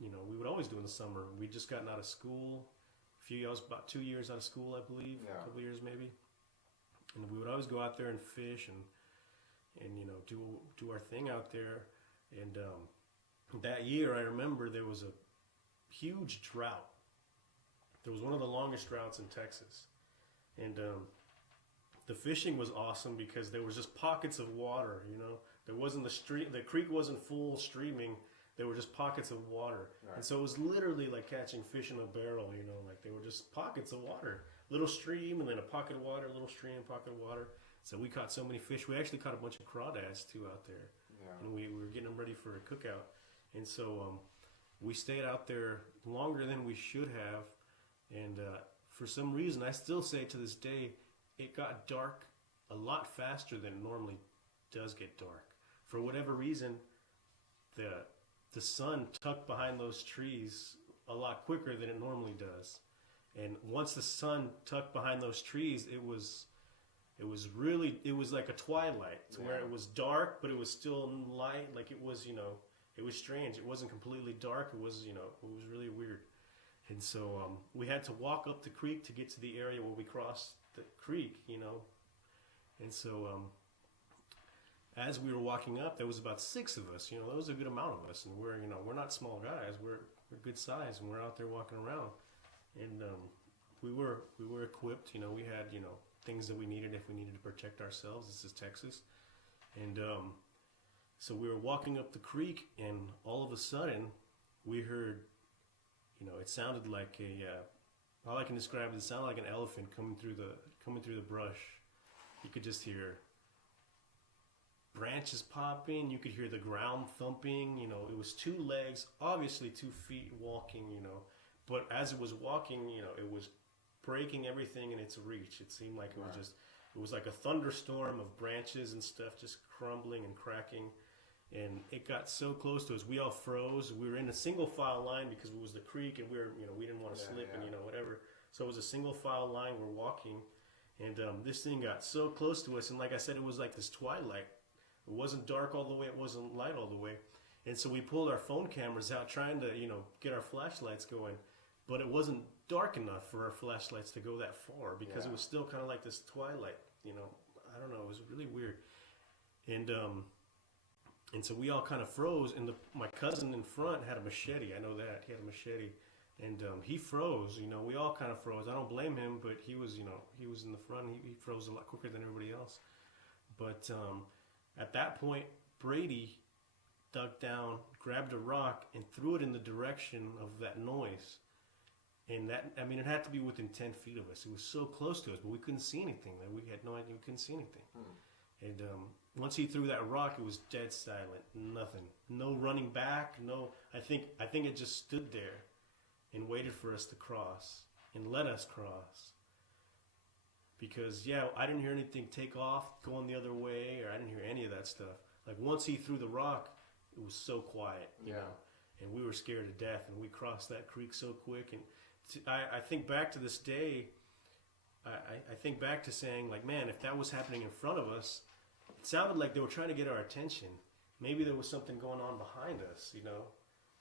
we would always do in the summer. We'd just gotten out of school. I was about 2 years out of school, I believe, a couple years maybe. And we would always go out there and fish and do our thing out there. And that year, I remember there was a huge drought. There was one of the longest droughts in Texas. And the fishing was awesome because there was just pockets of water, There wasn't the creek wasn't full streaming. There were just pockets of water. Right. And so it was literally like catching fish in a barrel, like they were just pockets of water. Little stream and then a pocket of water, little stream, pocket of water. So we caught so many fish. We actually caught a bunch of crawdads too out there. Yeah. And we were getting them ready for a cookout. And so we stayed out there longer than we should have. And for some reason, I still say to this day, it got dark a lot faster than it normally does get dark. For whatever reason, the sun tucked behind those trees a lot quicker than it normally does. And once the sun tucked behind those trees, it was It was like a twilight to where it was dark, but it was still light. Like it was, it was strange. It wasn't completely dark. It was, it was really weird. And so we had to walk up the creek to get to the area where we crossed the creek, And so as we were walking up, there was about 6 of us. There was a good amount of us, and we're not small guys. We're good size, and we're out there walking around. And we were equipped. We had things that we needed if we needed to protect ourselves. This is Texas, and so we were walking up the creek, and all of a sudden, we heard. It sounded like all I can describe it sounded like an elephant coming through the brush. You could just hear branches popping. You could hear the ground thumping. It was 2 legs, obviously 2 feet walking. But as it was walking, it was breaking everything in its reach. It seemed like it was like a thunderstorm of branches and stuff just crumbling and cracking. And it got so close to us, we all froze. We were in a single file line because it was the creek, and we didn't want to slip and whatever. So it was a single file line. We're walking, and this thing got so close to us. And like I said, it was like this twilight. It wasn't dark all the way. It wasn't light all the way. And so we pulled our phone cameras out, trying to get our flashlights going, but it wasn't dark enough for our flashlights to go that far because it was still kind of like this twilight. I don't know. It was really weird, And so we all kind of froze, and my cousin in front had a machete. I know that. He had a machete, and he froze. We all kind of froze. I don't blame him, but he was in the front. He froze a lot quicker than everybody else. But at that point, Brady dug down, grabbed a rock, and threw it in the direction of that noise. And it had to be within 10 feet of us. It was so close to us, but we couldn't see anything. We had no idea. We couldn't see anything. And once he threw that rock, it was dead silent. Nothing. No running back. No. I think it just stood there and waited for us to cross and let us cross. Because I didn't hear anything take off, going the other way, or I didn't hear any of that stuff. Like once he threw the rock, it was so quiet, you know, and we were scared to death, and we crossed that creek so quick. And I think back to this day. I think back to saying, like, man, if that was happening in front of us, it sounded like they were trying to get our attention. Maybe there was something going on behind us,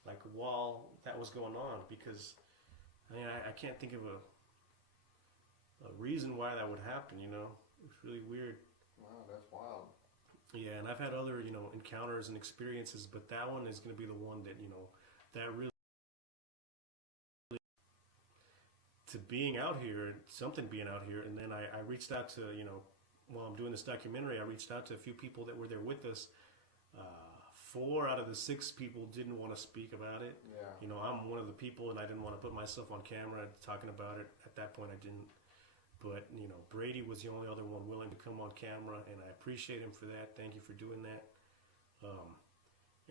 like while that was going on. Because I can't think of a reason why that would happen. It's really weird. Wow, that's wild. Yeah, and I've had other encounters and experiences, but that one is going to be the one that that really. To being out here, and then I reached out to, while I'm doing this documentary, I reached out to a few people that were there with us. 4 out of the 6 people didn't want to speak about it. Yeah. I'm one of the people, and I didn't want to put myself on camera talking about it. At that point, I didn't. But, Brady was the only other one willing to come on camera, and I appreciate him for that. Thank you for doing that.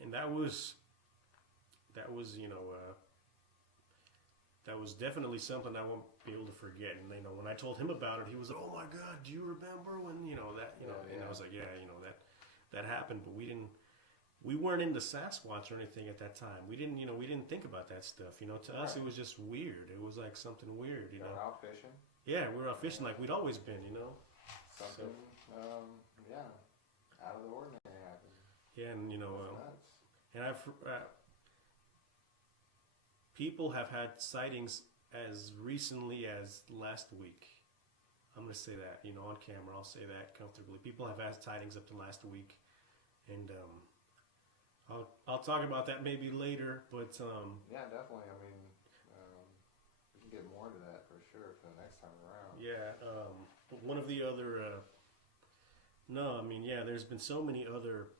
And that was that was definitely something I won't be able to forget. And when I told him about it, he was like, "Oh my God, do you remember when that?" And I was like, "Yeah, that happened." But we weren't into Sasquatch or anything at that time. We didn't think about that stuff. To us, it was just weird. It was like something weird. You were out fishing. Yeah, we were out fishing like we'd always been. Something, out of the ordinary happened. Yeah, and I've. People have had sightings as recently as last week. I'm going to say that, on camera. I'll say that comfortably. People have had sightings up to last week, and I'll talk about that maybe later. But yeah, definitely. We can get more into that for sure for the next time around. Yeah. One of the other. There's been so many other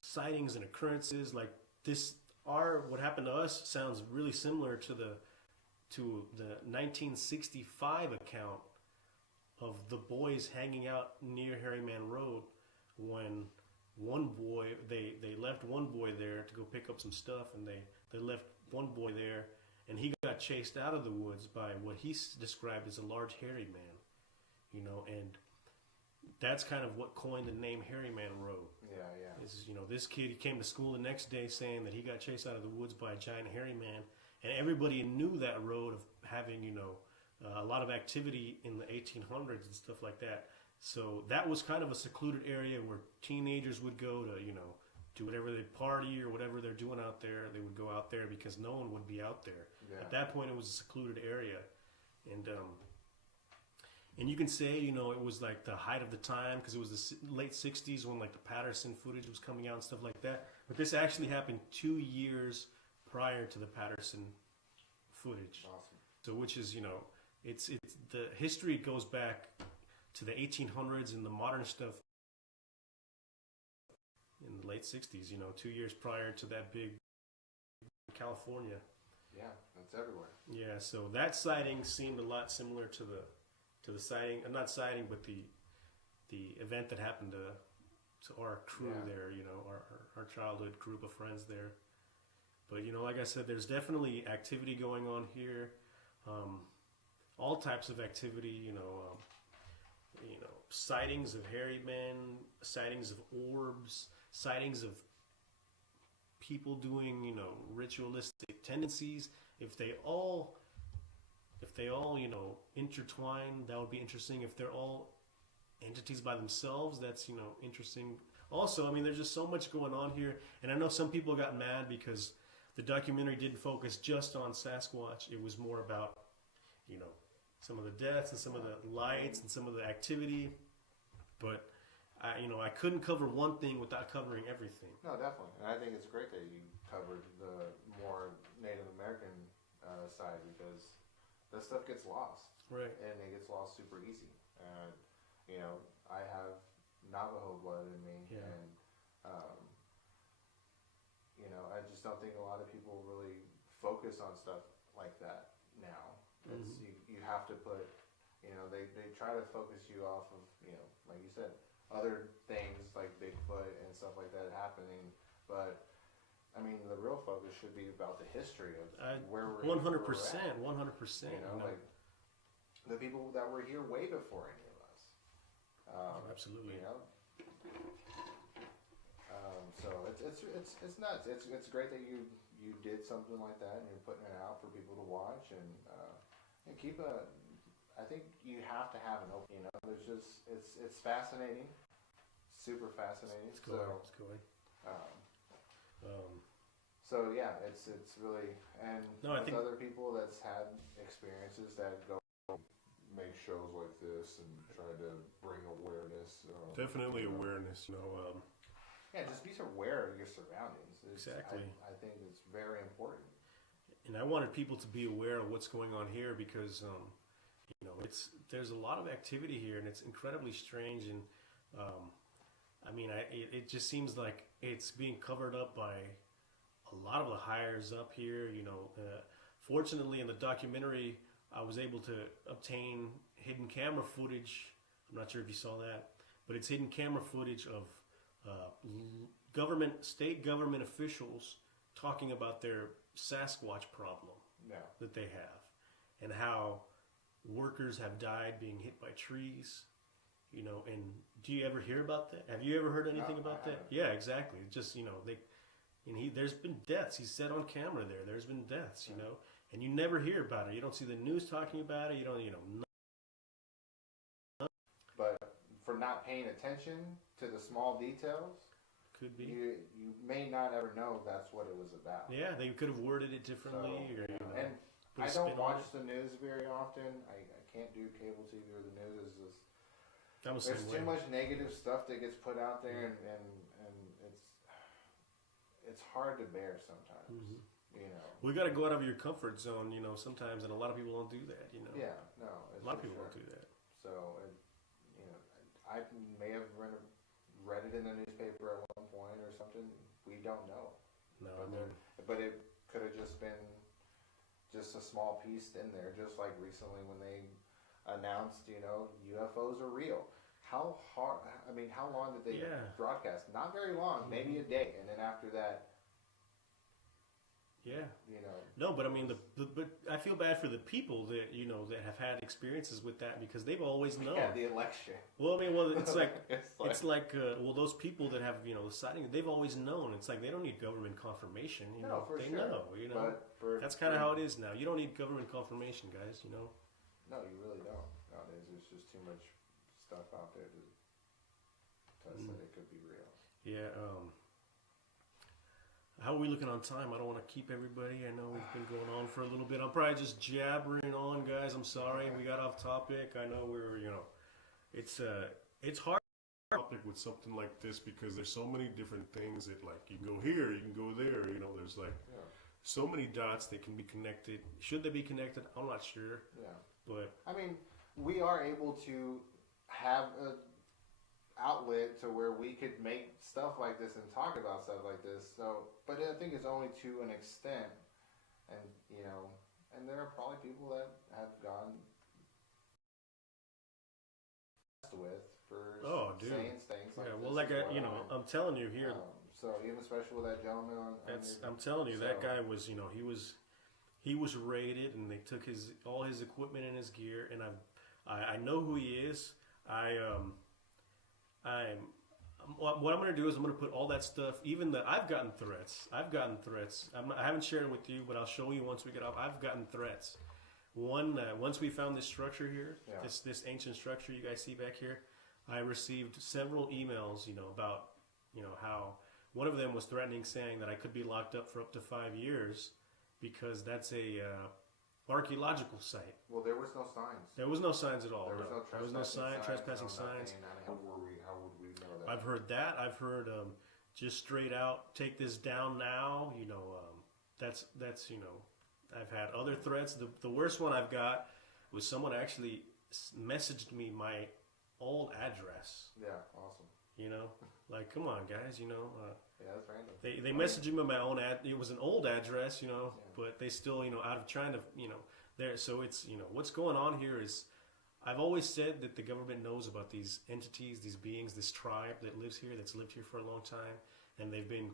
sightings and occurrences like this. What happened to us sounds really similar to the 1965 account of the boys hanging out near Harryman Road when one boy, they left one boy there to go pick up some stuff, and they left one boy there, and he got chased out of the woods by what he described as a large hairy man, and that's kind of what coined the name Harryman Road. Yeah. This kid, he came to school the next day saying that he got chased out of the woods by a giant hairy man, and everybody knew that road of having, a lot of activity in the 1800s and stuff like that. So that was kind of a secluded area where teenagers would go to, do whatever they party or whatever they're doing out there. They would go out there because no one would be out there. Yeah. At that point, it was a secluded area, and you can say, it was like the height of the time because it was the late 60s when like the Patterson footage was coming out and stuff like that. But this actually happened 2 years prior to the Patterson footage. Awesome. So which is, it's the history goes back to the 1800s and the modern stuff in the late 60s, 2 years prior to that big California. Yeah, that's everywhere. Yeah, so that sighting seemed a lot similar to the sighting, not sighting, but the event that happened to our crew there, our childhood group of friends there. But, like I said, there's definitely activity going on here. All types of activity, sightings of hairy men, sightings of orbs, sightings of people doing, ritualistic tendencies. If they all, intertwine, that would be interesting. If they're all entities by themselves, that's, interesting. Also, there's just so much going on here. And I know some people got mad because the documentary didn't focus just on Sasquatch. It was more about, some of the deaths and some of the lights and some of the activity. But, I couldn't cover one thing without covering everything. No, definitely. And I think it's great that you covered the more Native American side because that stuff gets lost. Right. And it gets lost super easy. And, I have Navajo blood in me. Yeah. And, I just don't think a lot of people really focus on stuff like that now. It's, you have to put, they try to focus you off of, like you said, other things like Bigfoot and stuff like that happening. But, the real focus should be about the history of where we're 100%, 100%. Like the people that were here way before any of us. Absolutely. So it's nuts. It's great that you did something like that and you're putting it out for people to watch and keep a. I think you have to have an open. There's just it's fascinating, super fascinating. It's cool. It's cool. So yeah, it's really and I think other people that's had experiences that go make shows like this and try to bring awareness. Definitely awareness. Yeah, just be aware of your surroundings. Exactly. I think it's very important. And I wanted people to be aware of what's going on here because, there's a lot of activity here and it's incredibly strange. And, it just seems like it's being covered up by a lot of the hires up here. Fortunately, in the documentary, I was able to obtain hidden camera footage. I'm not sure if you saw that, but it's hidden camera footage of state government officials talking about their Sasquatch problem that they have and how workers have died being hit by trees, and do you ever hear about that? Have you ever heard anything about that? Yeah, exactly. Just, there's been deaths. He said on camera there's been deaths, and you never hear about it. You don't see the news talking about it. You don't, But for not paying attention to the small details, could be. You may not ever know that's what it was about. Yeah, they could have worded it differently. And I don't watch the news very often. I can't do cable TV or the news. There's too much negative stuff that gets put out there, and it's hard to bear sometimes. We got to go out of your comfort zone, sometimes, and a lot of people don't do that. Yeah, no. A lot of people don't do that. So, I may have read it in the newspaper at one point or something. We don't know. No, but it could have just been just a small piece in there, just like recently when they announced, UFOs are real. How long did they broadcast? Not very long, maybe a day, and then after that. Yeah. No, but but I feel bad for the people that that have had experiences with that because they've always known. Yeah, the election. Well, it's like those people that have the sighting, they've always known. It's like they don't need government confirmation. No, for they sure. know. That's kind of how it is now. You don't need government confirmation, guys. No, No, you really don't nowadays. There's just too much stuff out there to tell us that it could be real. Yeah. How are we looking on time? I don't want to keep everybody. I know we've been going on for a little bit. I'm probably just jabbering on, guys. I'm sorry. We got off topic. I know it's hard to topic with something like this because there's so many different things that, like, you can go here, you can go there. There's like so many dots that can be connected. Should they be connected? I'm not sure. Yeah. But I mean, we are able to have a outlet to where we could make stuff like this and talk about stuff like this. So, but I think it's only to an extent, and and there are probably people that have gone with for saying things like this. Well, like I'm telling you here. So even especially with that gentleman I'm telling you, that guy was, he was raided, and they took all his equipment and his gear, and I know who he is. What I'm going to do is I'm going to put all that stuff, I've gotten threats. I haven't shared it with you, but I'll show you once we get off. I've gotten threats. Once we found this structure here, this ancient structure you guys see back here, I received several emails, about, how one of them was threatening, saying that I could be locked up for up to 5 years because that's a archaeological site. Well, there was no signs. There was no signs at all. There was no trespassing signs. How would we know that? I've heard that. I've heard just straight out, take this down now. That's I've had other threats. The worst one I've got was someone actually messaged me my old address. Yeah, awesome. Like, come on, guys. Yeah, that's random. They messaged me my own it was an old address, but they still, out of trying to, there. So it's, what's going on here is, I've always said that the government knows about these entities, these beings, this tribe that lives here, that's lived here for a long time, and they've been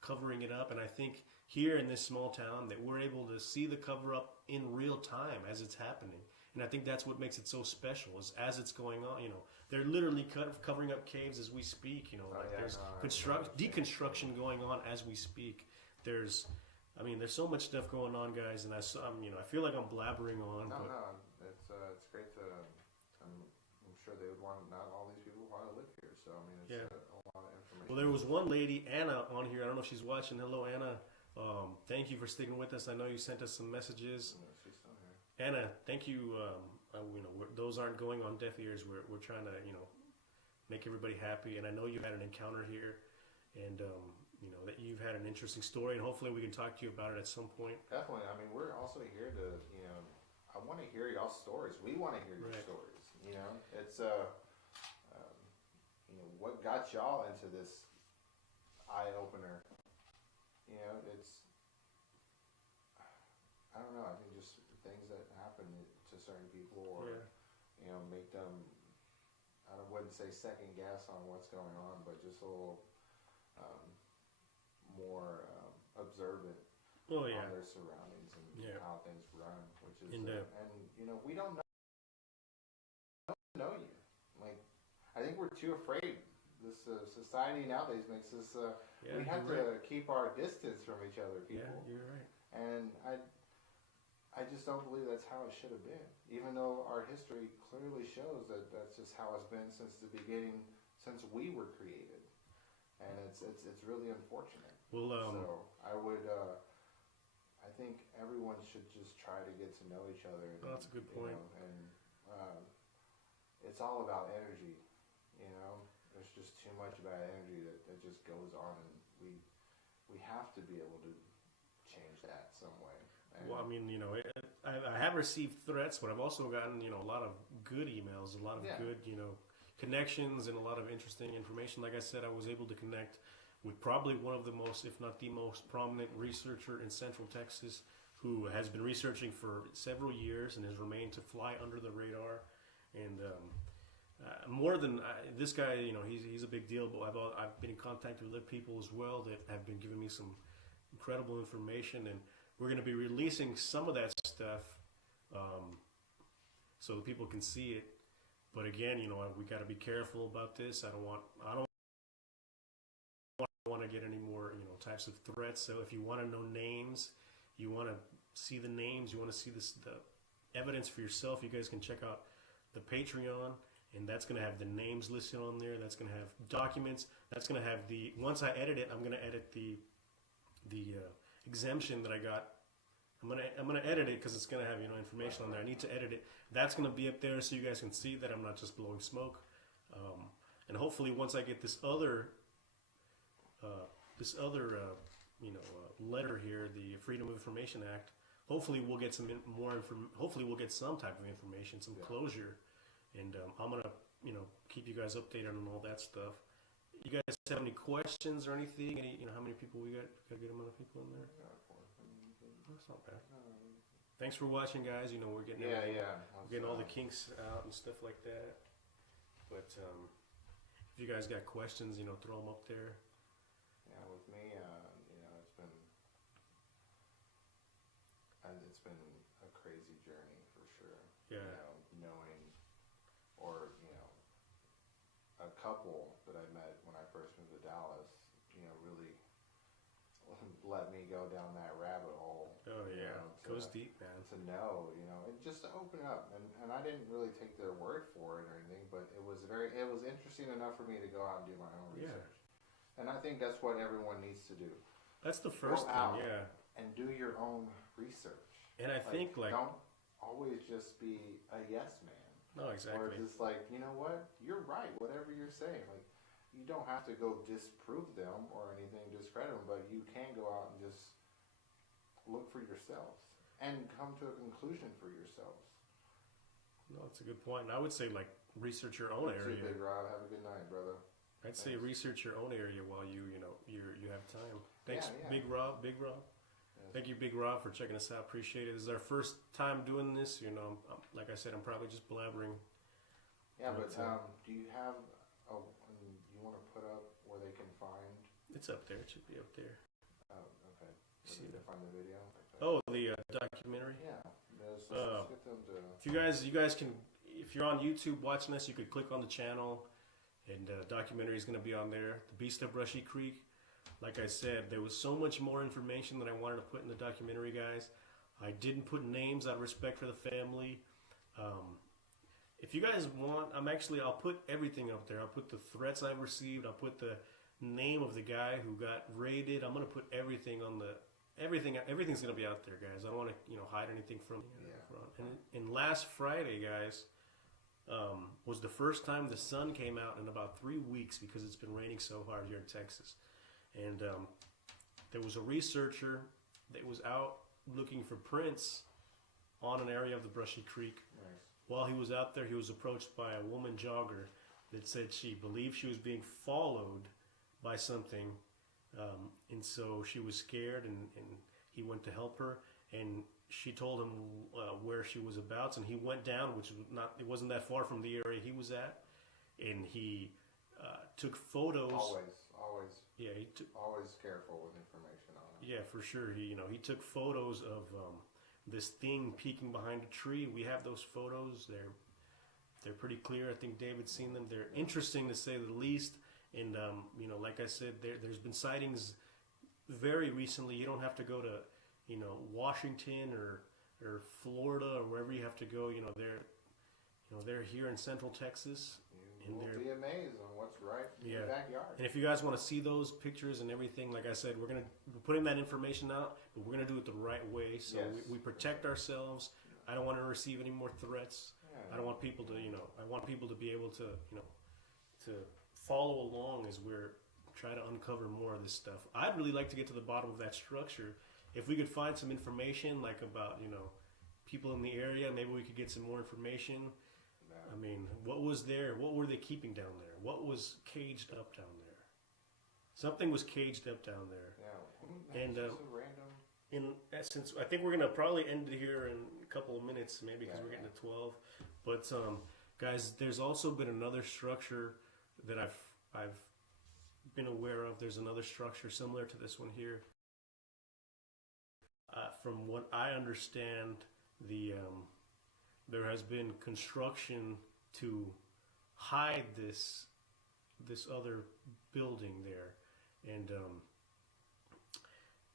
covering it up. And I think here in this small town that we're able to see the cover up in real time as it's happening. And I think that's what makes it so special, is as it's going on, they're literally covering up caves as we speak, there's deconstruction going on as we speak. There's so much stuff going on, guys, and I feel like I'm blabbering on. No, it's great to, I'm sure they would want, not all these people want to live here, so it's a lot of information. Well, there was one lady, Anna, on here. I don't know if she's watching. Hello, Anna. Thank you for sticking with us. I know you sent us some messages. Yeah, she's still here. Anna, thank you. Those aren't going on deaf ears. We're trying to, make everybody happy. And I know you had an encounter here, and that you've had an interesting story. And hopefully, we can talk to you about it at some point. Definitely. We're also here to, I want to hear y'all's stories. We want to hear your stories. It's what got y'all into this eye opener. It's, I don't know. I think just things that happen to certain people, or make them, I wouldn't say second guess on what's going on, but just a little more observant on their surroundings and how things run, which is we don't know you. Like, I think we're too afraid. This society nowadays makes us we have to keep our distance from each other, people. Yeah, you're right. And I just don't believe that's how it should have been, even though our history clearly shows that that's just how it's been since the beginning, since we were created. And it's really unfortunate. Well, so I think everyone should just try to get to know each other. And, that's a good point. It's all about energy. There's just too much bad energy that just goes on, and we have to be able to change that some way. And well, I have received threats, but I've also gotten a lot of good emails, a lot of good connections, and a lot of interesting information. Like I said, I was able to connect with probably one of the most, if not the most, prominent researcher in Central Texas, who has been researching for several years and has remained to fly under the radar. And more than this guy, he's a big deal. But I've been in contact with other people as well that have been giving me some incredible information, and we're going to be releasing some of that stuff so that people can see it. But again, we got to be careful about this. I don't want to get any more types of threats. So if you want to know names, you want to see the names, you want to see the evidence for yourself, you guys can check out the Patreon, and that's going to have the names listed on there. That's going to have documents. That's going to have the, once I edit it, I'm going to edit the exemption that I got. I'm gonna edit it because it's gonna have information on there. I need to edit it. That's gonna be up there so you guys can see that I'm not just blowing smoke. And hopefully, once I get this other letter here, the Freedom of Information Act, hopefully we'll get some hopefully we'll get some type of information, some closure, and I'm gonna keep you guys updated on all that stuff. You guys have any questions or anything? How many people we got? Got a good amount of people in there. That's not bad. Thanks for watching, guys. We're getting we're getting all the kinks out and stuff like that. But if you guys got questions, throw them up there. Yeah, with me, it's been a crazy journey for sure. Yeah. Knowing, or a couple that I met when I first moved to Dallas, really let me go down that rabbit hole. Oh yeah, goes deep, man. To know, and just to open up, and I didn't really take their word for it or anything, but it was interesting enough for me to go out and do my own research. And I think that's what everyone needs to do. That's the first thing, and do your own research. And I think don't always just be a yes man. No, exactly. Or just you know what, you're right, whatever you're saying. You don't have to go disprove them or anything, discredit them, but you can go out and just look for yourselves and come to a conclusion for yourselves. No, that's a good point. And I would say research your own area. Big Rob, have a good night, brother. I'd say research your own area while you have time. Thanks, Yeah. Big Rob. Yes. Thank you, Big Rob, for checking us out. Appreciate it. This is our first time doing this. Like I said, I'm probably just blabbering. Yeah, but do you have you want to put up where they can find? It's up there. It should be up there. Oh, okay. See to find the video. Oh, the documentary. Yeah. Let's get them to. If you guys can, if you're on YouTube watching this, you could click on the channel, and documentary is going to be on there. The Beast of Brushy Creek. Like I said, there was so much more information that I wanted to put in the documentary, guys. I didn't put names out of respect for the family. If you guys want, I'll put everything up there. I'll put the threats I've received. I'll put the name of the guy who got raided. I'm gonna put everything on everything's gonna be out there, guys. I don't want to hide anything from you. And last Friday, guys, was the first time the sun came out in about 3 weeks because it's been raining so hard here in Texas. And there was a researcher that was out looking for prints on an area of the Brushy Creek. Nice. While he was out there, he was approached by a woman jogger that said she believed she was being followed by something, and so she was scared, and he went to help her, and she told him where she was about, and he went down, it wasn't that far from the area he was at, and he took photos. Always. Yeah, always careful with information on it. Yeah, for sure. He took photos of this thing peeking behind a tree. We have those photos. They're pretty clear. I think David's seen them. They're interesting to say the least. And like I said, there's been sightings very recently. You don't have to go to Washington or Florida or wherever you have to go. They're here in Central Texas. You will be amazed on what's right in your backyard. And if you guys want to see those pictures and everything, like I said, we're putting that information out, but we're gonna do it the right way. So we protect ourselves. I don't want to receive any more threats. I don't want people to, I want people to be able to, to follow along as we're trying to uncover more of this stuff. I'd really like to get to the bottom of that structure. If we could find some information, about, people in the area, maybe we could get some more information. I mean, what was there? What were they keeping down there? What was caged up down there? Something was caged up down there. Yeah. And so random. In essence, I think we're gonna probably end it here in a couple of minutes, maybe because we're getting to 12. But guys, there's also been another structure that I've been aware of. There's another structure similar to this one here. From what I understand, there has been construction to hide this other building there, and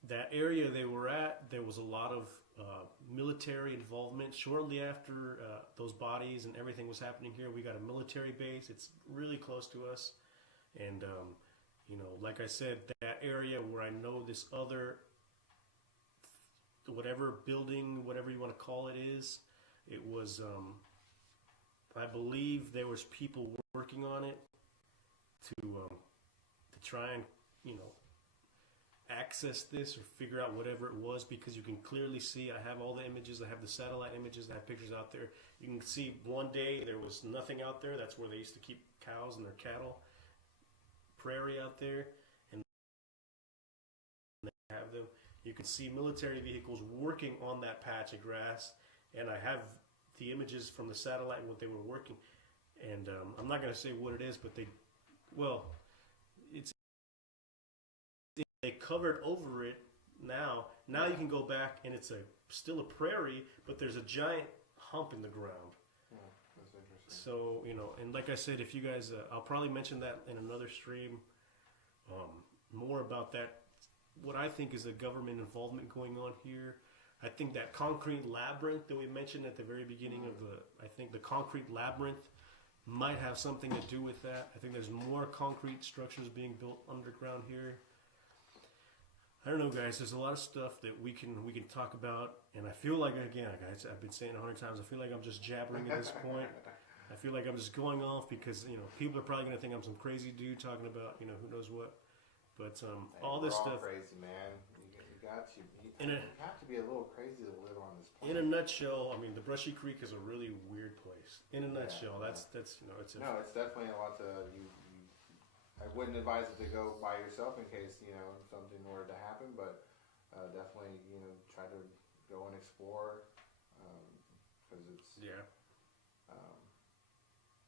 that area they were at, there was a lot of military involvement. Shortly after those bodies and everything was happening here, we got a military base. It's really close to us. And, like I said, that area where I know this other, whatever building, whatever you want to call it is, it was, I believe there was people working on it to try and, access this or figure out whatever it was, because you can clearly see, I have all the images, I have the satellite images, I have pictures out there. You can see one day there was nothing out there. That's where they used to keep cows and their cattle. Prairie out there, and they have them. You can see military vehicles working on that patch of grass, and I have the images from the satellite and what they were working. And I'm not going to say what it is, but they covered over it now. Now you can go back, and it's still a prairie, but there's a giant hump in the ground. That's interesting. So, and like I said, if you guys, I'll probably mention that in another stream, more about that, what I think is a government involvement going on here. I think that concrete labyrinth that we mentioned at the very beginning of I think the concrete labyrinth might have something to do with that. I think there's more concrete structures being built underground here. I don't know, guys. There's a lot of stuff that we can talk about, and I feel like, again, guys, I've been saying 100 times, I feel like I'm just jabbering at this point. I feel like I'm just going off because people are probably going to think I'm some crazy dude talking about who knows what. But all this stuff. Crazy, man. You got to. You have to be a little crazy to live on this planet. In a nutshell, the Brushy Creek is a really weird place. In a nutshell, that's it's. No, it's definitely a lot to you. I wouldn't advise it to go by yourself in case something were to happen, but definitely try to go and explore because it's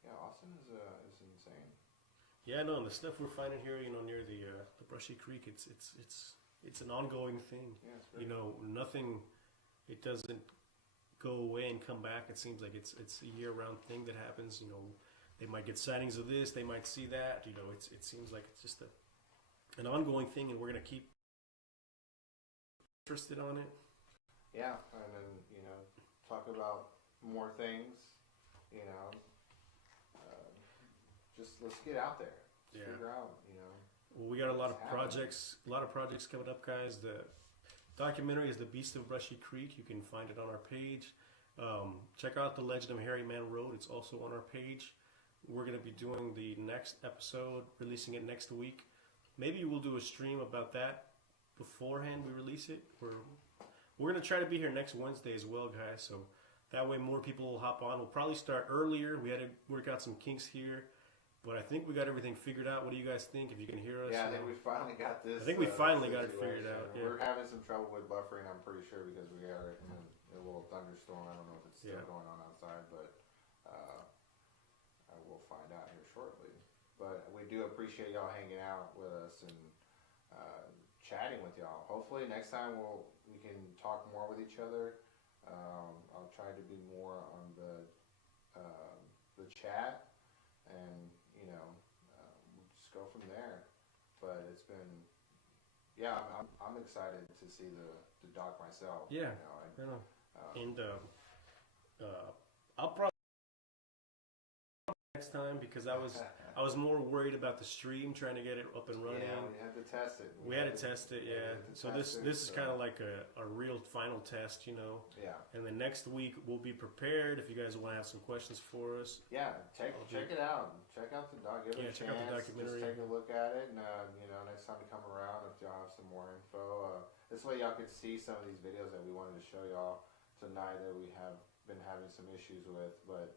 Austin is insane. Yeah, no, and the stuff we're finding here, near the Brushy Creek, it's an ongoing thing. Yeah, nothing. It doesn't go away and come back. It seems like it's a year-round thing that happens. They might get sightings of this. They might see that. It seems like it's just an ongoing thing, and we're gonna keep interested on it. Yeah, and then talk about more things. Just let's get out there. Figure out. Well, we got a lot of projects. A lot of projects coming up, guys. The documentary is "The Beast of Brushy Creek." You can find it on our page. Check out The Legend of Hairy Man Road. It's also on our page. We're going to be doing the next episode, releasing it next week. Maybe we'll do a stream about that beforehand we release it. We're going to try to be here next Wednesday as well, guys. So that way more people will hop on. We'll probably start earlier. We had to work out some kinks here. But I think we got everything figured out. What do you guys think? If you can hear us? Yeah, I think we finally got this. I think we finally got it figured out. Yeah. We're having some trouble with buffering, I'm pretty sure, because we got it in a little thunderstorm. I don't know if it's still going on outside, but I will find out here shortly. But we do appreciate y'all hanging out with us and chatting with y'all. Hopefully next time we can talk more with each other. I'll try to be more on the chat, and we'll just go from there. But it's been, I'm excited to see the doc myself. Yeah, and I'll probably next time, because I was more worried about the stream, trying to get it up and running. Yeah, we had to test it. We had to test it, yeah. So this is kind of like a real final test, Yeah. And then next week we'll be prepared if you guys want to have some questions for us. Yeah, check it out. Check out the doc. Give it a check chance. out the documentary. Just take a look at it, and next time we come around, if y'all have some more info, this way y'all could see some of these videos that we wanted to show y'all tonight that we have been having some issues with, but.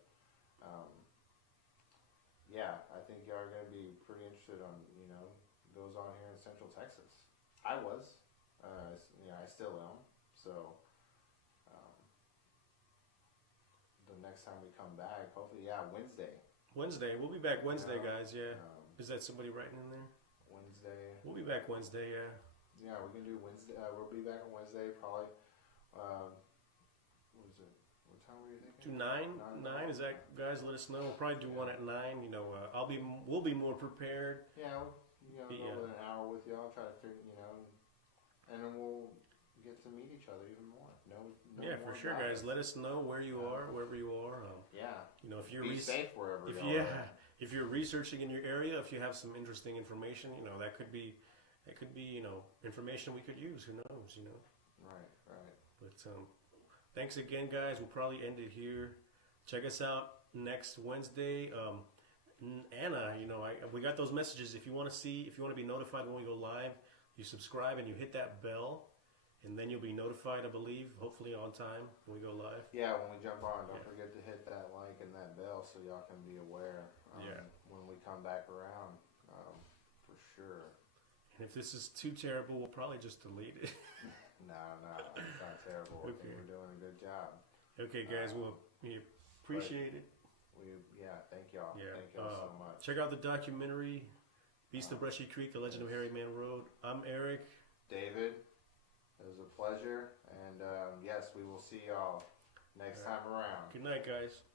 Yeah, I think y'all are going to be pretty interested on, goes on here in Central Texas. I was, I still am. So, the next time we come back, hopefully, Wednesday. Wednesday, we'll be back Wednesday, guys. Yeah. Is that somebody writing in there? Wednesday. We'll be back Wednesday. Yeah. Yeah, we're gonna do Wednesday. We'll be back on Wednesday, probably. What was it? What time were you thinking? Do 9? 9 is that, guys? Let us know. We'll probably do one at 9. We'll be more prepared. Yeah, go over an hour with y'all. Try to figure, and then we'll get to meet each other even more. Know Yeah, more for sure, about guys. us. Let us know where you are, wherever you are. Yeah. You know, if you're Be safe wherever if you are. if you're researching in your area, if you have some interesting information, you know, that could be you know, information we could use. Who knows, you know? Right. But thanks again, guys. We'll probably end it here. Check us out next Wednesday. Anna, you know, we got those messages. If you want to be notified when we go live, you subscribe and you hit that bell, and then you'll be notified, I believe, hopefully on time when we go live. Yeah, when we jump on, don't forget to hit that like and that bell so y'all can be aware when we come back around, for sure. And if this is too terrible, we'll probably just delete it. No, it's not terrible. I think we're doing a good job. Okay, guys, we appreciate it. Thank y'all. Yeah, Thank y'all so much. check out the documentary, Beast of Brushy Creek, The Legend of Hairy Man Road. I'm Eric. David, it was a pleasure. And yes, we will see y'all next time around. Good night, guys.